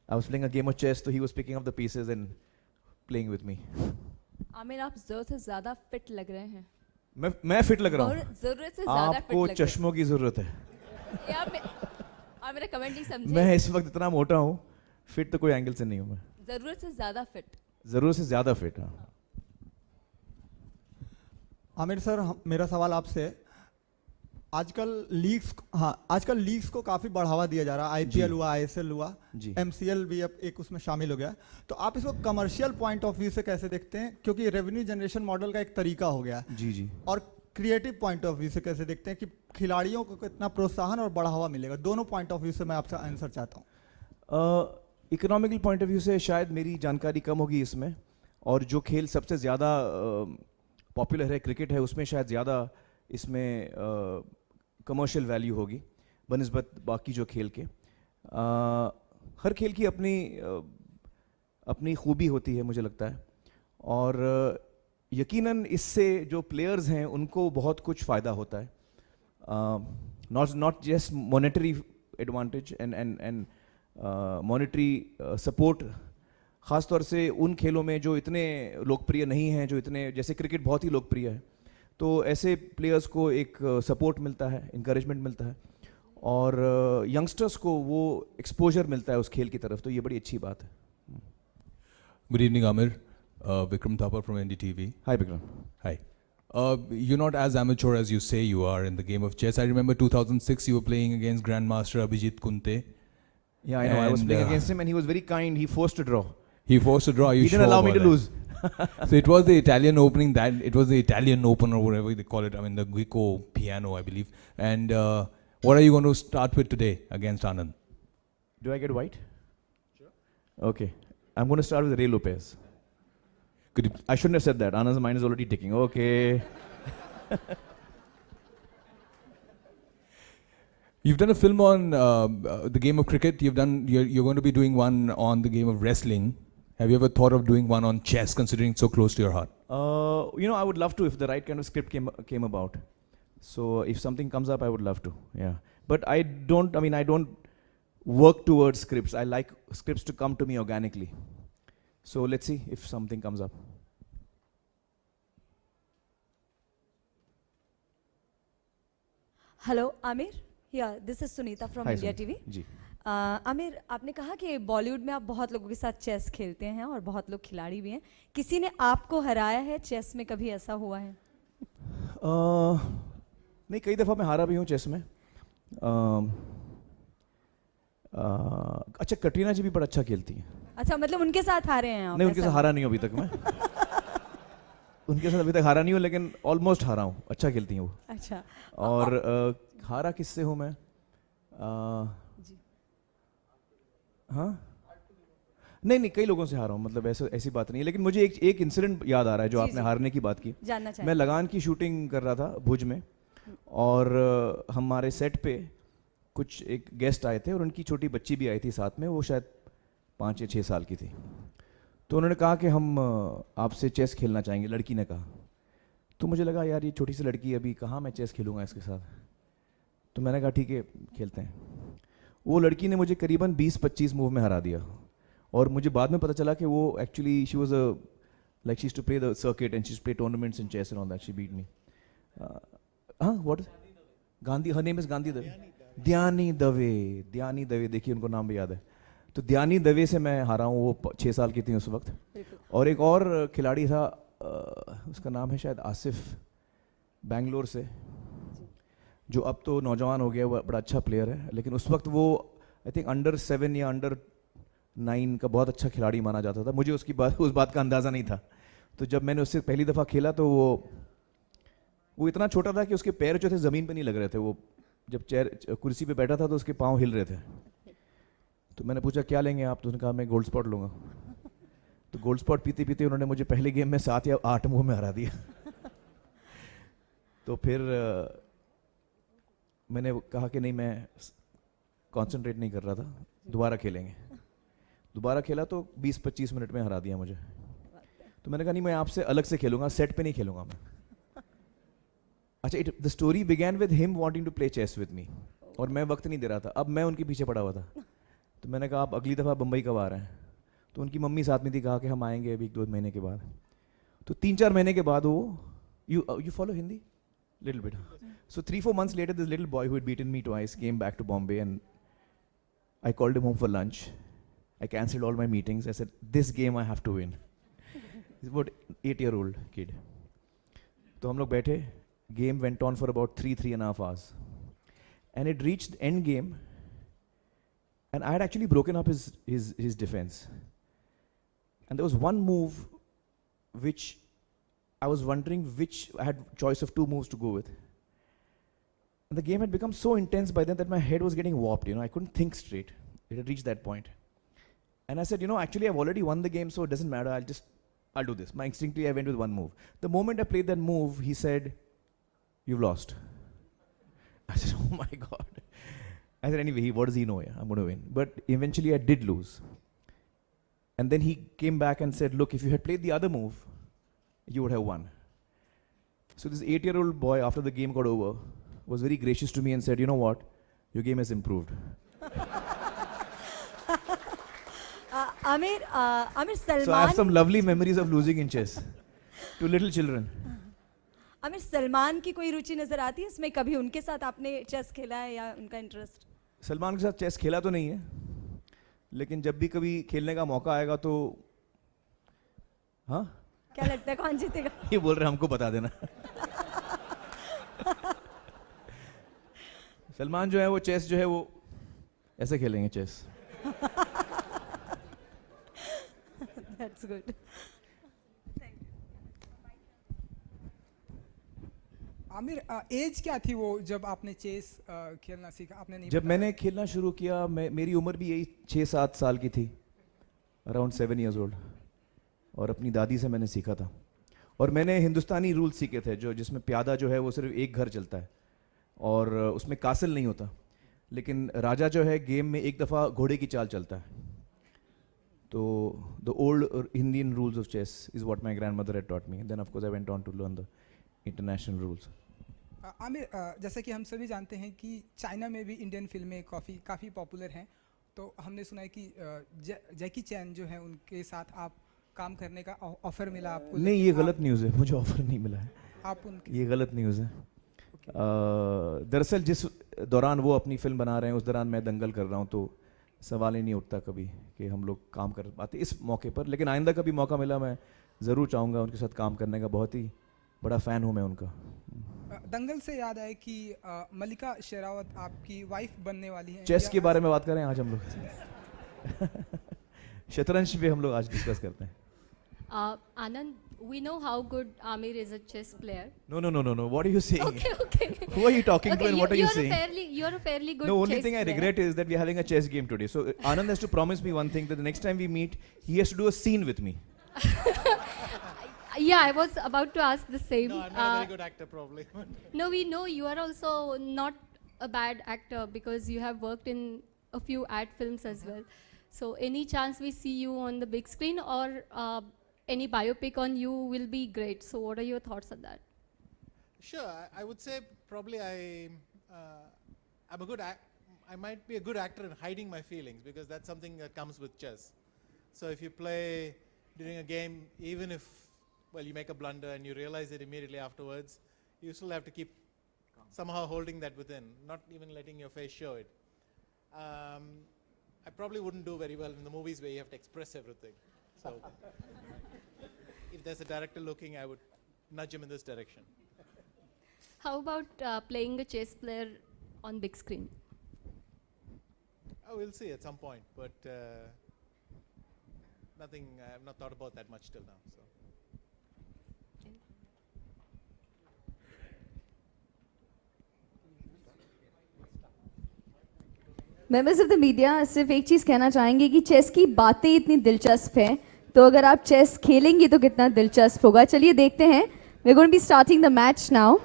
I was playing a game of chess, so he was picking up the pieces and playing with me. Aamir, आप ज़रूरत से ज़्यादा fit लग रहे हैं। मैं fit लग रहा हूँ? ज़रूरत से ज़्यादा फिट लग रहे हैं। आपको चश्मों की ज़रूरत है। आप मेरा कमेंट नहीं समझे। मैं इस वक्त इतना मोटा हूँ, फिट तो कोई एंगल से नहीं हूँ मैं। ज़रूरत से ज़्यादा फिट। ज़रूरत से ज़्यादा फिट, हाँ। आमिर सर, मेरा सवाल आपसे, आजकल लीग्स को काफ़ी बढ़ावा दिया जा रहा है। IPL हुआ, ISL हुआ, MCL भी अब एक उसमें शामिल हो गया। तो आप इसको कमर्शियल पॉइंट ऑफ व्यू से कैसे देखते हैं? क्योंकि रेवेन्यू जनरेशन मॉडल का एक तरीका हो गया। जी। और क्रिएटिव पॉइंट ऑफ व्यू से कैसे देखते हैं कि खिलाड़ियों को कितना प्रोत्साहन और बढ़ावा मिलेगा? दोनों पॉइंट ऑफ व्यू से मैं आपसे आंसर चाहता हूँ। इकोनॉमिकल पॉइंट ऑफ व्यू से शायद मेरी जानकारी कम होगी इसमें, और जो खेल सबसे ज़्यादा पॉपुलर है, क्रिकेट है, उसमें शायद ज़्यादा इसमें कमर्शियल वैल्यू होगी बनिस्बत बाकी जो खेल के। हर खेल की अपनी खूबी होती है मुझे लगता है, और यकीनन इससे जो प्लेयर्स हैं उनको बहुत कुछ फ़ायदा होता है। Not just monetary advantage and monetary support, ख़ास तौर से उन खेलों में जो इतने लोकप्रिय नहीं हैं, जो इतने, जैसे क्रिकेट बहुत ही लोकप्रिय है, तो ऐसे प्लेयर्स को एक सपोर्ट मिलता है, इंकरेजमेंट मिलता है, और यंगस्टर्स को वो एक्सपोजर मिलता है उस खेल की तरफ, तो ये बड़ी अच्छी बात है। Good evening, Amir. Vikram Thapar from NDTV. Hi, Vikram. Hi. You're not as amateur as you say you are in the game of chess. I remember 2006 you were playing against Grandmaster Abhijit Kunte. Yeah, I know. I was playing against him and he was very kind. He forced a draw. He forced a draw. He didn't allow me to lose. So it was the Italian opening, it was the Italian Open or whatever they call it. I mean, the Guico piano, I believe. And what are you going to start with today against Anand? Do I get white? Sure. Okay. I'm going to start with Ray Lopez. I shouldn't have said that. Anna's mind is already ticking. Okay. You've done a film on the game of cricket. You're going to be doing one on the game of wrestling. Have you ever thought of doing one on chess, considering it's so close to your heart? I would love to if the right kind of script came about. So if something comes up, I would love to. Yeah. But I don't work towards scripts. I like scripts to come to me organically. So let's see if something comes up. Hello Aamir, yeah this is Sunita from Hi, India Sunita. TV. जी. आमिर, आपने कहा कि बॉलीवुड में आप बहुत लोगों के साथ चेस खेलते हैं और बहुत लोग खिलाड़ी भी हैं। किसी ने आपको हराया है चेस में, कभी ऐसा हुआ है? नहीं, कई दफ़ा मैं हारा भी हूँ चेस में। अच्छा, कटरीना जी भी बड़ा अच्छा खेलती हैं। अच्छा, मतलब उनके साथ हारे हैं आप? नहीं, उनके साथ हारा नहीं हूँ अभी तक मैं। उनके साथ अभी तक हारा नहीं हूँ, लेकिन ऑलमोस्ट हारा हूँ। अच्छा खेलती हैं वो। अच्छा। और हारा किससे हूँ मैं? हाँ, नहीं, कई लोगों से हारा हूँ, मतलब ऐसी बात नहीं है। लेकिन मुझे एक इंसिडेंट याद आ रहा है जो आपने हारने की बात की। जानना चाहिए। मैं लगान की शूटिंग कर रहा था भुज में, और हमारे सेट पे कुछ एक गेस्ट आए थे और उनकी छोटी बच्ची भी आई थी साथ में। वो शायद 5 या 6 साल की थी। तो उन्होंने कहा कि हम आपसे चेस खेलना चाहेंगे, लड़की ने कहा। तो मुझे लगा यार ये छोटी सी लड़की, अभी कहाँ मैं चेस खेलूँगा इसके साथ। तो मैंने कहा ठीक है, खेलते हैं। वो लड़की ने मुझे करीबन 20-25 मूव में हरा दिया। और मुझे बाद में पता चला कि वो actually she was like she used to play the circuit and she used to play tournaments in chess and all that. She beat me. What? Gandhi. Her name is Gandhi Dave. Dhyani Dave. देखिए उनको नाम भी याद है। तो ध्यानी दवे से मैं हारा हूँ। वो 6 साल की थी उस वक्त। और एक और खिलाड़ी था, उसका नाम है शायद आसिफ, बेंगलोर से, जो अब तो नौजवान हो गया। वो बड़ा अच्छा प्लेयर है, लेकिन उस वक्त वो आई थिंक अंडर-7 या अंडर-9 का बहुत अच्छा खिलाड़ी माना जाता था। मुझे उस बात का अंदाज़ा नहीं था। तो जब मैंने उससे पहली दफ़ा खेला तो वो इतना छोटा था कि उसके पैर जो थे ज़मीन पे नहीं लग रहे थे। वो जब कुर्सी पे बैठा था तो उसके पाँव हिल रहे थे। तो मैंने पूछा क्या लेंगे आप? तो उन्होंने कहा मैं गोल्ड स्पॉट लूँगा। तो गोल्ड स्पॉट पीते पीते उन्होंने मुझे पहले गेम में 7 या 8 मूव में हरा दिया। तो फिर मैंने कहा कि नहीं, मैं कंसंट्रेट नहीं कर रहा था, दोबारा खेलेंगे। दोबारा खेला तो 20-25 मिनट में हरा दिया मुझे। तो मैंने कहा नहीं, मैं आपसे अलग से खेलूंगा, सेट पे नहीं खेलूंगा मैं। अच्छा, the story began with him wanting to play chess with me, और मैं वक्त नहीं दे रहा था। अब मैं उनके पीछे पड़ा हुआ था। तो मैंने कहा आप अगली दफ़ा बम्बई कब आ रहे हैं? तो उनकी मम्मी साथ में थी, कहा कि हम आएंगे अभी 1-2 महीने के बाद। तो 3-4 महीने के बाद वो you follow Hindi? Little bit. So 3-4 months later, this little boy who had beaten me twice came back to Bombay, and I called him home for lunch. I cancelled all my meetings. I said, this game I have to win. He's about 8-year-old kid. तो हम लोग बैठे, game went on for about 3.5 hours. And it reached end game, and I had actually broken up his defense. And there was one move which I was wondering which I had choice of 2 moves to go with. And the game had become so intense by then that my head was getting warped, I couldn't think straight. It had reached that point. And I said, actually I've already won the game, so it doesn't matter, I'll do this. Instinctively I went with one move. The moment I played that move, he said, you've lost. I said, oh my God. I said, anyway, what does he know? Yeah, I'm going to win. But eventually I did lose. And then he came back and said, look, if you had played the other move, you would have won. So this 8-year-old boy, after the game got over, was very gracious to me and said, you know what, your game has improved. Amir, Salman. So I have some lovely memories of losing in chess to little children. Aamir, Salman की कोई रुचि नजर आती है इसमें? कभी उनके साथ आपने चेस खेला है या उनका इंटरेस्ट? सलमान के साथ चेस खेला तो नहीं है, लेकिन जब भी कभी खेलने का मौका आएगा तो हाँ। क्या लगता है कौन जीतेगा? ये बोल रहे हमको बता देना। सलमान जो है वो चेस जो है वो ऐसे खेलेंगे chess. That's good. Aamir, as क्या थी वो जब आपने चेस खेलना सीखा? आपने नहीं जब मैंने खेलना शुरू किया, मेरी उम्र भी यही 6-7 साल की थी। अराउंड 7 years old, और अपनी दादी से मैंने सीखा था। और मैंने हिंदुस्तानी रूल सीखे थे, जो जिसमें प्यादा जो है वो सिर्फ एक घर चलता है और उसमें कासल नहीं होता, लेकिन राजा जो है गेम में एक दफ़ा घोड़े की चाल चलता है। तो the old Indian rules of chess is what my grandmother had taught me. Then of course I went on to learn the international rules. Aamir, जैसे कि हम सभी जानते हैं कि चाइना में भी इंडियन फिल्में काफ़ी पॉपुलर हैं, तो हमने सुना है कि जैकी चैन जो है उनके साथ आप काम करने का ऑफर मिला आपको? नहीं, ये गलत न्यूज़ है, मुझे ऑफर नहीं मिला है। आप उनके ये गलत न्यूज़ है। दरअसल जिस दौरान वो अपनी फिल्म बना रहे हैं उस दौरान मैं दंगल कर रहा हूँ, तो सवाल ही नहीं उठता कभी कि हम लोग काम कर पाते इस मौके पर। लेकिन आइंदा कभी मौका मिला मैं ज़रूर चाहूँगा उनके साथ काम करने का, बहुत ही बड़ा फ़ैन हूँ मैं उनका। दंगल से याद आए कि मल्लिका शेरावत आपकी वाइफ बनने वाली हैं। चेस के बारे में बात करें आज हम लोग शतरंज पे हम लोग आज डिस्कस करते हैं। Anand, we know how good Amir is a chess player. No. What are you saying? Okay. Who are you talking to and what are you saying? You're a fairly good. No, only chess thing I player. regret is that we're having a chess game today. So Anand has to promise me one thing, that the next time we meet, he has to do a scene with me. Yeah, I was about to ask the same. No, I'm not a very good actor, probably. No, we know you are also not a bad actor because you have worked in a few ad films as well. So any chance we see you on the big screen or any biopic on you will be great. So what are your thoughts on that? Sure, I would say probably I'm a good I might be a good actor in hiding my feelings, because that's something that comes with chess. So if you play during a game, even if, well, you make a blunder and you realize it immediately afterwards, you still have to keep somehow holding that within, not even letting your face show it. I probably wouldn't do very well in the movies where you have to express everything. So if there's a director looking, I would nudge him in this direction. How about playing a chess player on big screen? Oh, we'll see at some point, but nothing, I have not thought about that much till now. So. Members of the media सिर्फ एक चीज़ कहना चाहेंगे कि chess की बातें इतनी दिलचस्प हैं, तो अगर आप चेस खेलेंगे तो कितना दिलचस्प होगा। चलिए देखते हैं। We are going to be starting the match now.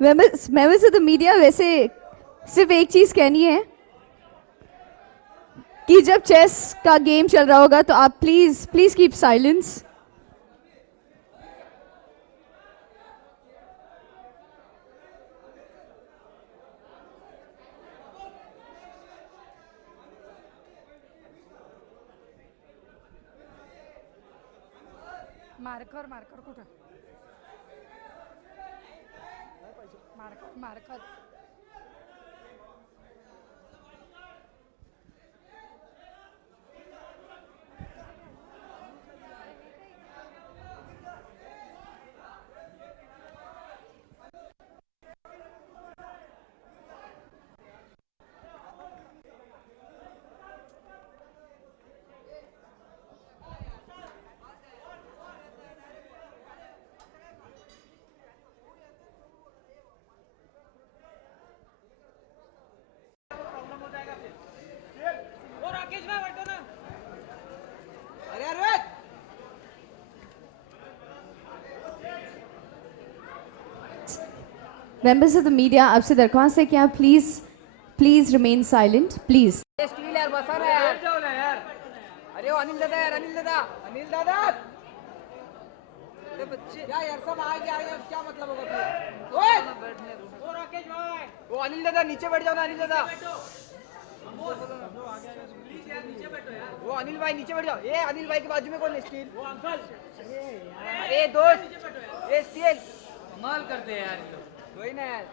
Members of the media, वैसे सिर्फ एक चीज कहनी है कि जब चेस का गेम चल रहा होगा तो आप प्लीज कीप साइलेंस। मार्कर कुठं marker members of the media, आपसे दरख्वास्त है कि आप please remain silent please. Steel यार, बसा ना यार। अरे वो अनिल दादा यार, अनिल दादा अरे बच्चे यार सब आगे क्या मतलब होगा फिर? ओए राकेश भाई, वो अनिल दादा नीचे बैठ जाओ ना, अनिल दादा प्लीज यार नीचे बैठो यार। वो अनिल भाई नीचे बैठ जाओ। ये अनिल भाई के बाजू में कौन है? स्टील वो अंकल। अरे दोस्त ये स्टील कमाल करते हैं यार, कोई ना यार।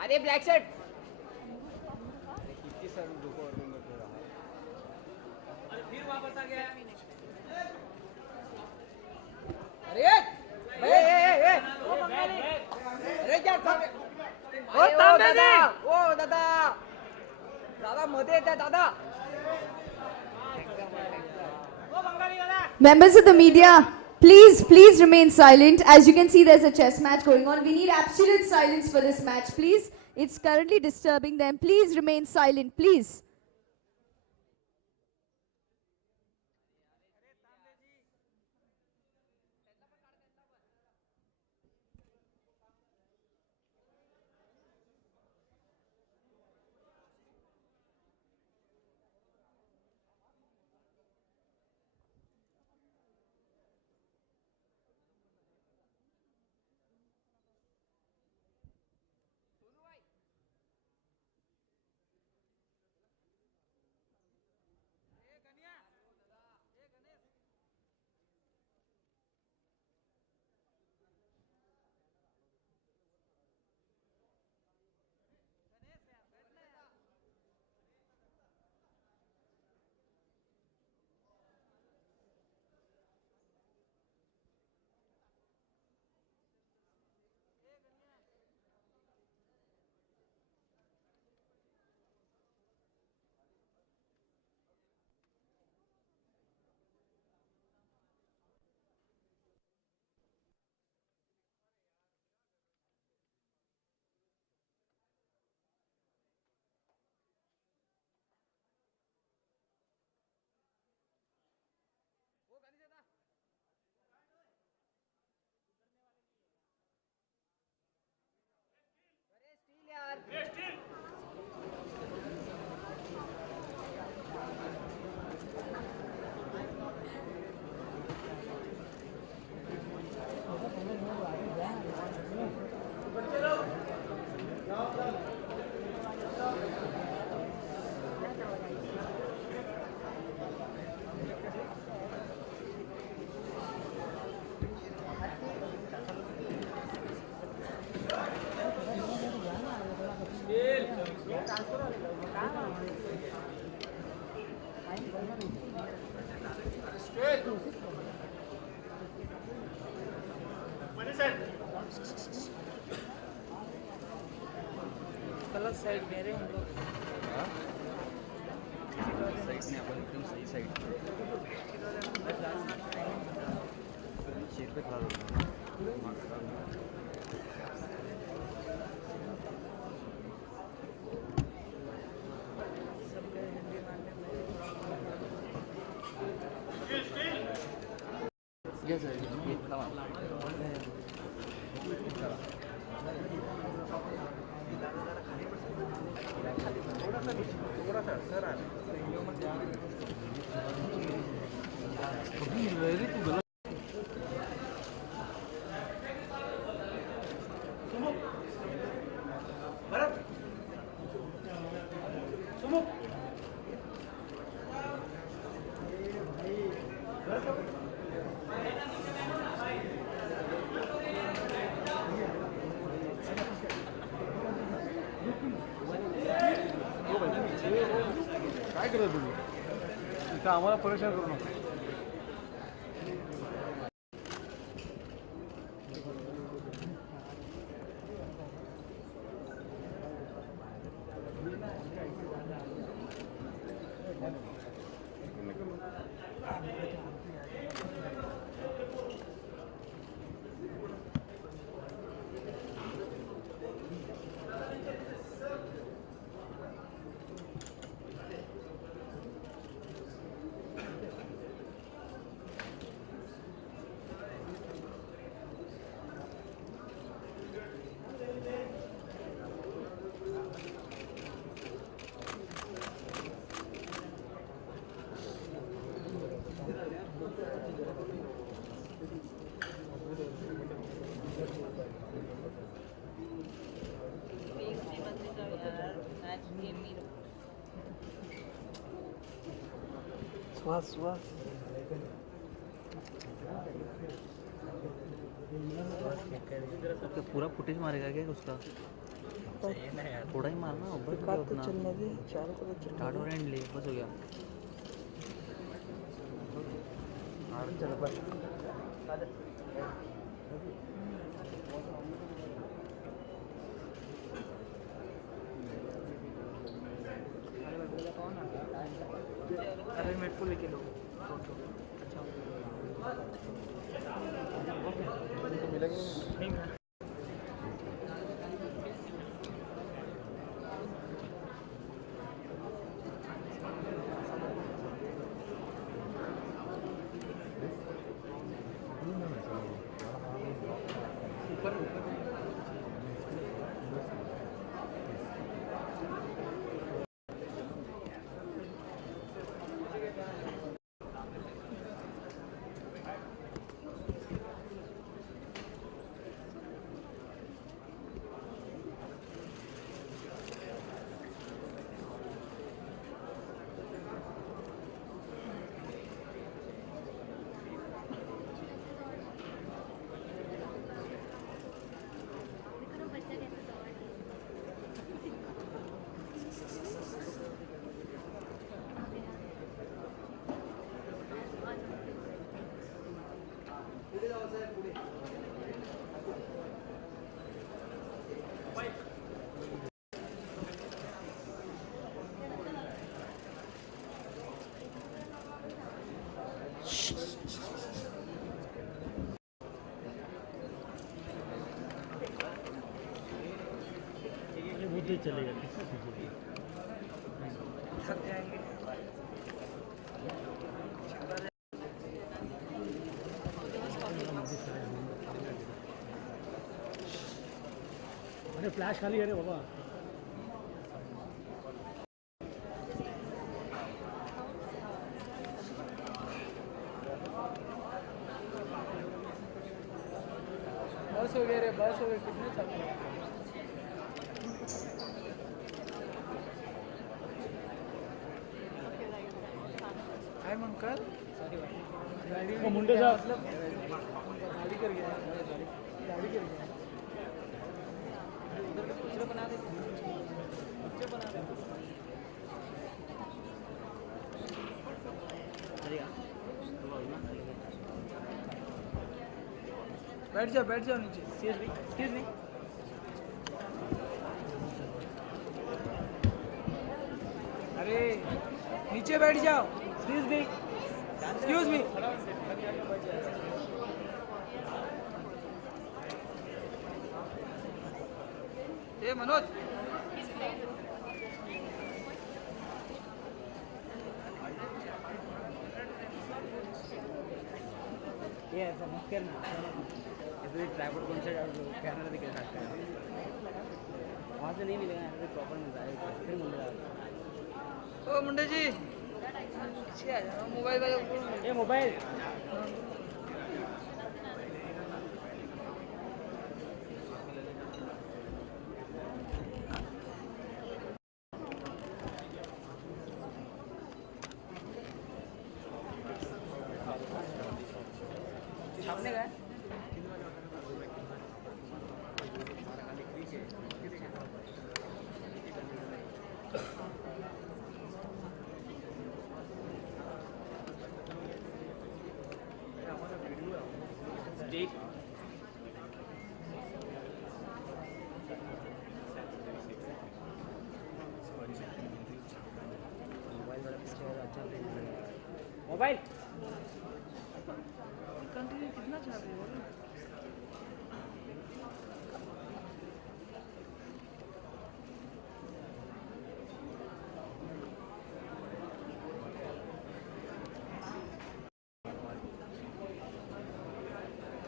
अरे black shirt Members of the media, please remain silent. As you can see, there's a chess match going on. We need absolute silence for this match, please. It's currently disturbing them. Please remain silent, please. गलत side मेरे हम लोग side में अपन एकदम सही side शेर पे खड़ा रहूँगा Yes, sir. काय करत तुम्ही इथं आम्हाला परेशान करू नका श्वास श्वास पूरा फुटेज मारेगा क्या उसका थोड़ा ही मारना बस स्टार्ट और एंड ले बस हो गया अरे मेरे को लेके लो अच्छा चलेगा अरे फ्लैश खाली है रे बाबा बस हो गया रे बस हो गया कितने चल रहे हैं हाय अंकल गाड़ी वो मुंडे साहब मतलब गाड़ी कर गया गाड़ी कर गया उधर के पिक्चर बना दे पिक्चर बना दे बैठ जाओ नीचे एक्सक्यूज मी अरे नीचे बैठ जाओ एक्सक्यूज मी ए मनोज ये ऐसा मत करना ऐसे ट्राइपॉड कौन से कैमरा दिखा सकता है वहाँ से नहीं मिलेगा ऐसे प्रॉपर मिलता है फिर मिलेगा ओ मुंडे जी पीछे आ जाओ मोबाइल वाले ये मोबाइल छापने गए मोबाइल कंटिन्यू कितना छाप रहे हो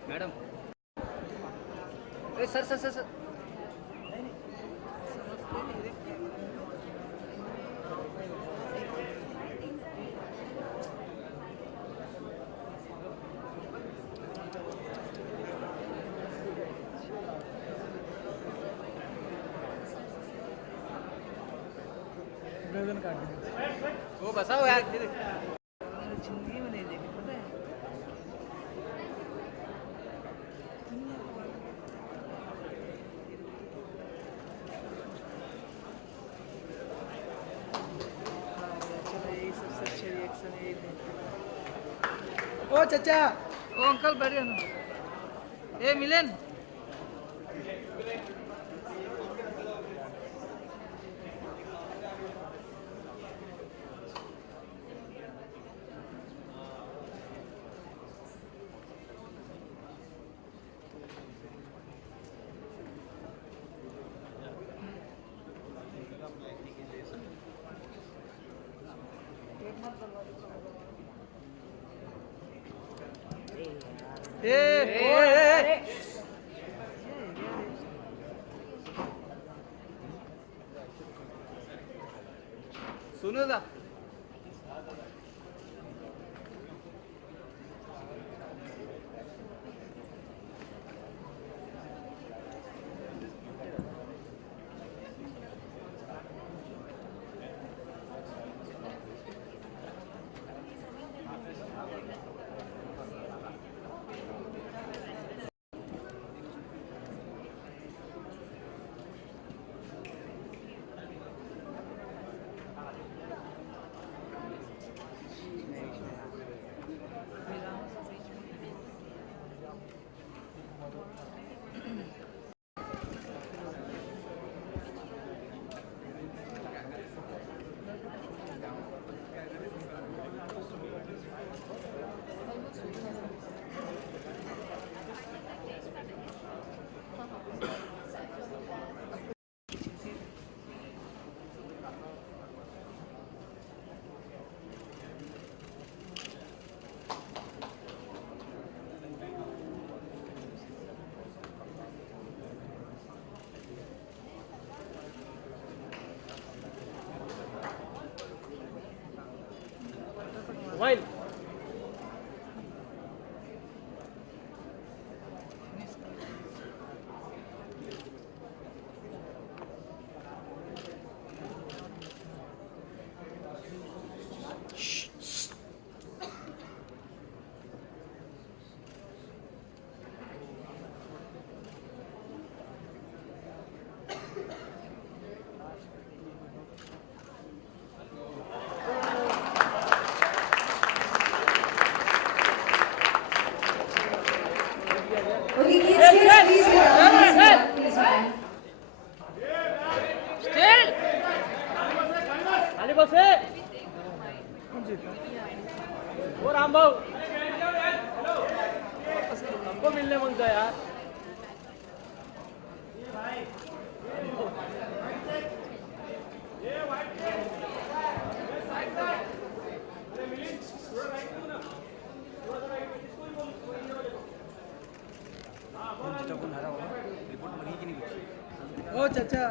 madam sir sir sir sir वो बसाओ यार जिंदगी में नहीं देखी पता है ओ चाचा ओ अंकल बैठ गया ना ए मिलन ए mobile Okay, kids, please be down, please be down. खाली बस है वो राम भाऊ हमको मिलने मांगता है यार ओ चाचा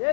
ये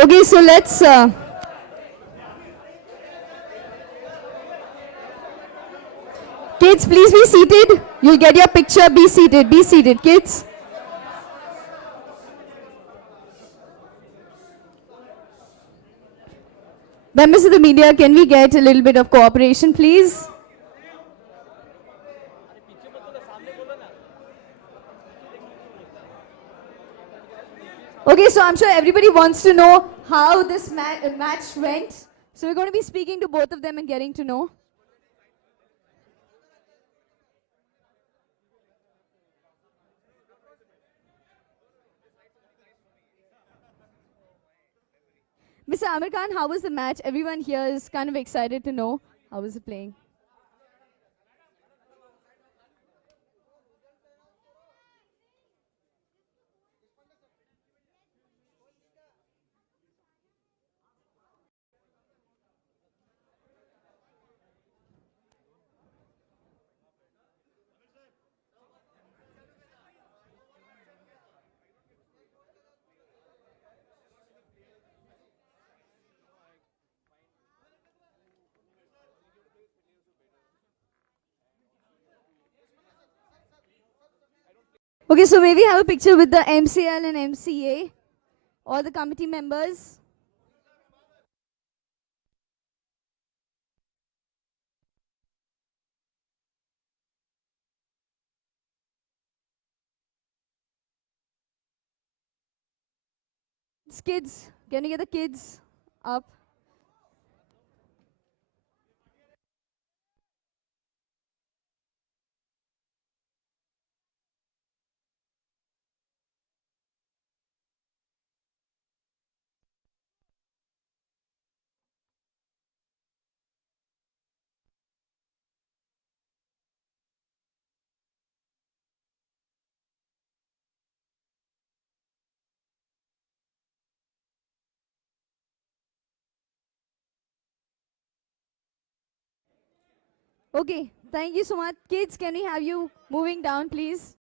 Okay, so let's. Kids, please be seated. You'll get your picture. Be seated. Be seated, kids. Members of the media, can we get a little bit of cooperation, please? Okay, so I'm sure everybody wants to know how this match went. So we're going to be speaking to both of them and getting to know. Mr. Amir Khan, how was the match? Everyone here is kind of excited to know how was it playing. Okay, so may we have a picture with the MCL and MCA, all the committee members. Kids, can you get the kids up? Okay, thank you so much. Kids, can we have you moving down, please?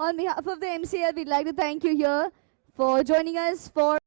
On behalf of the MCL, we'd like to thank you here for joining us for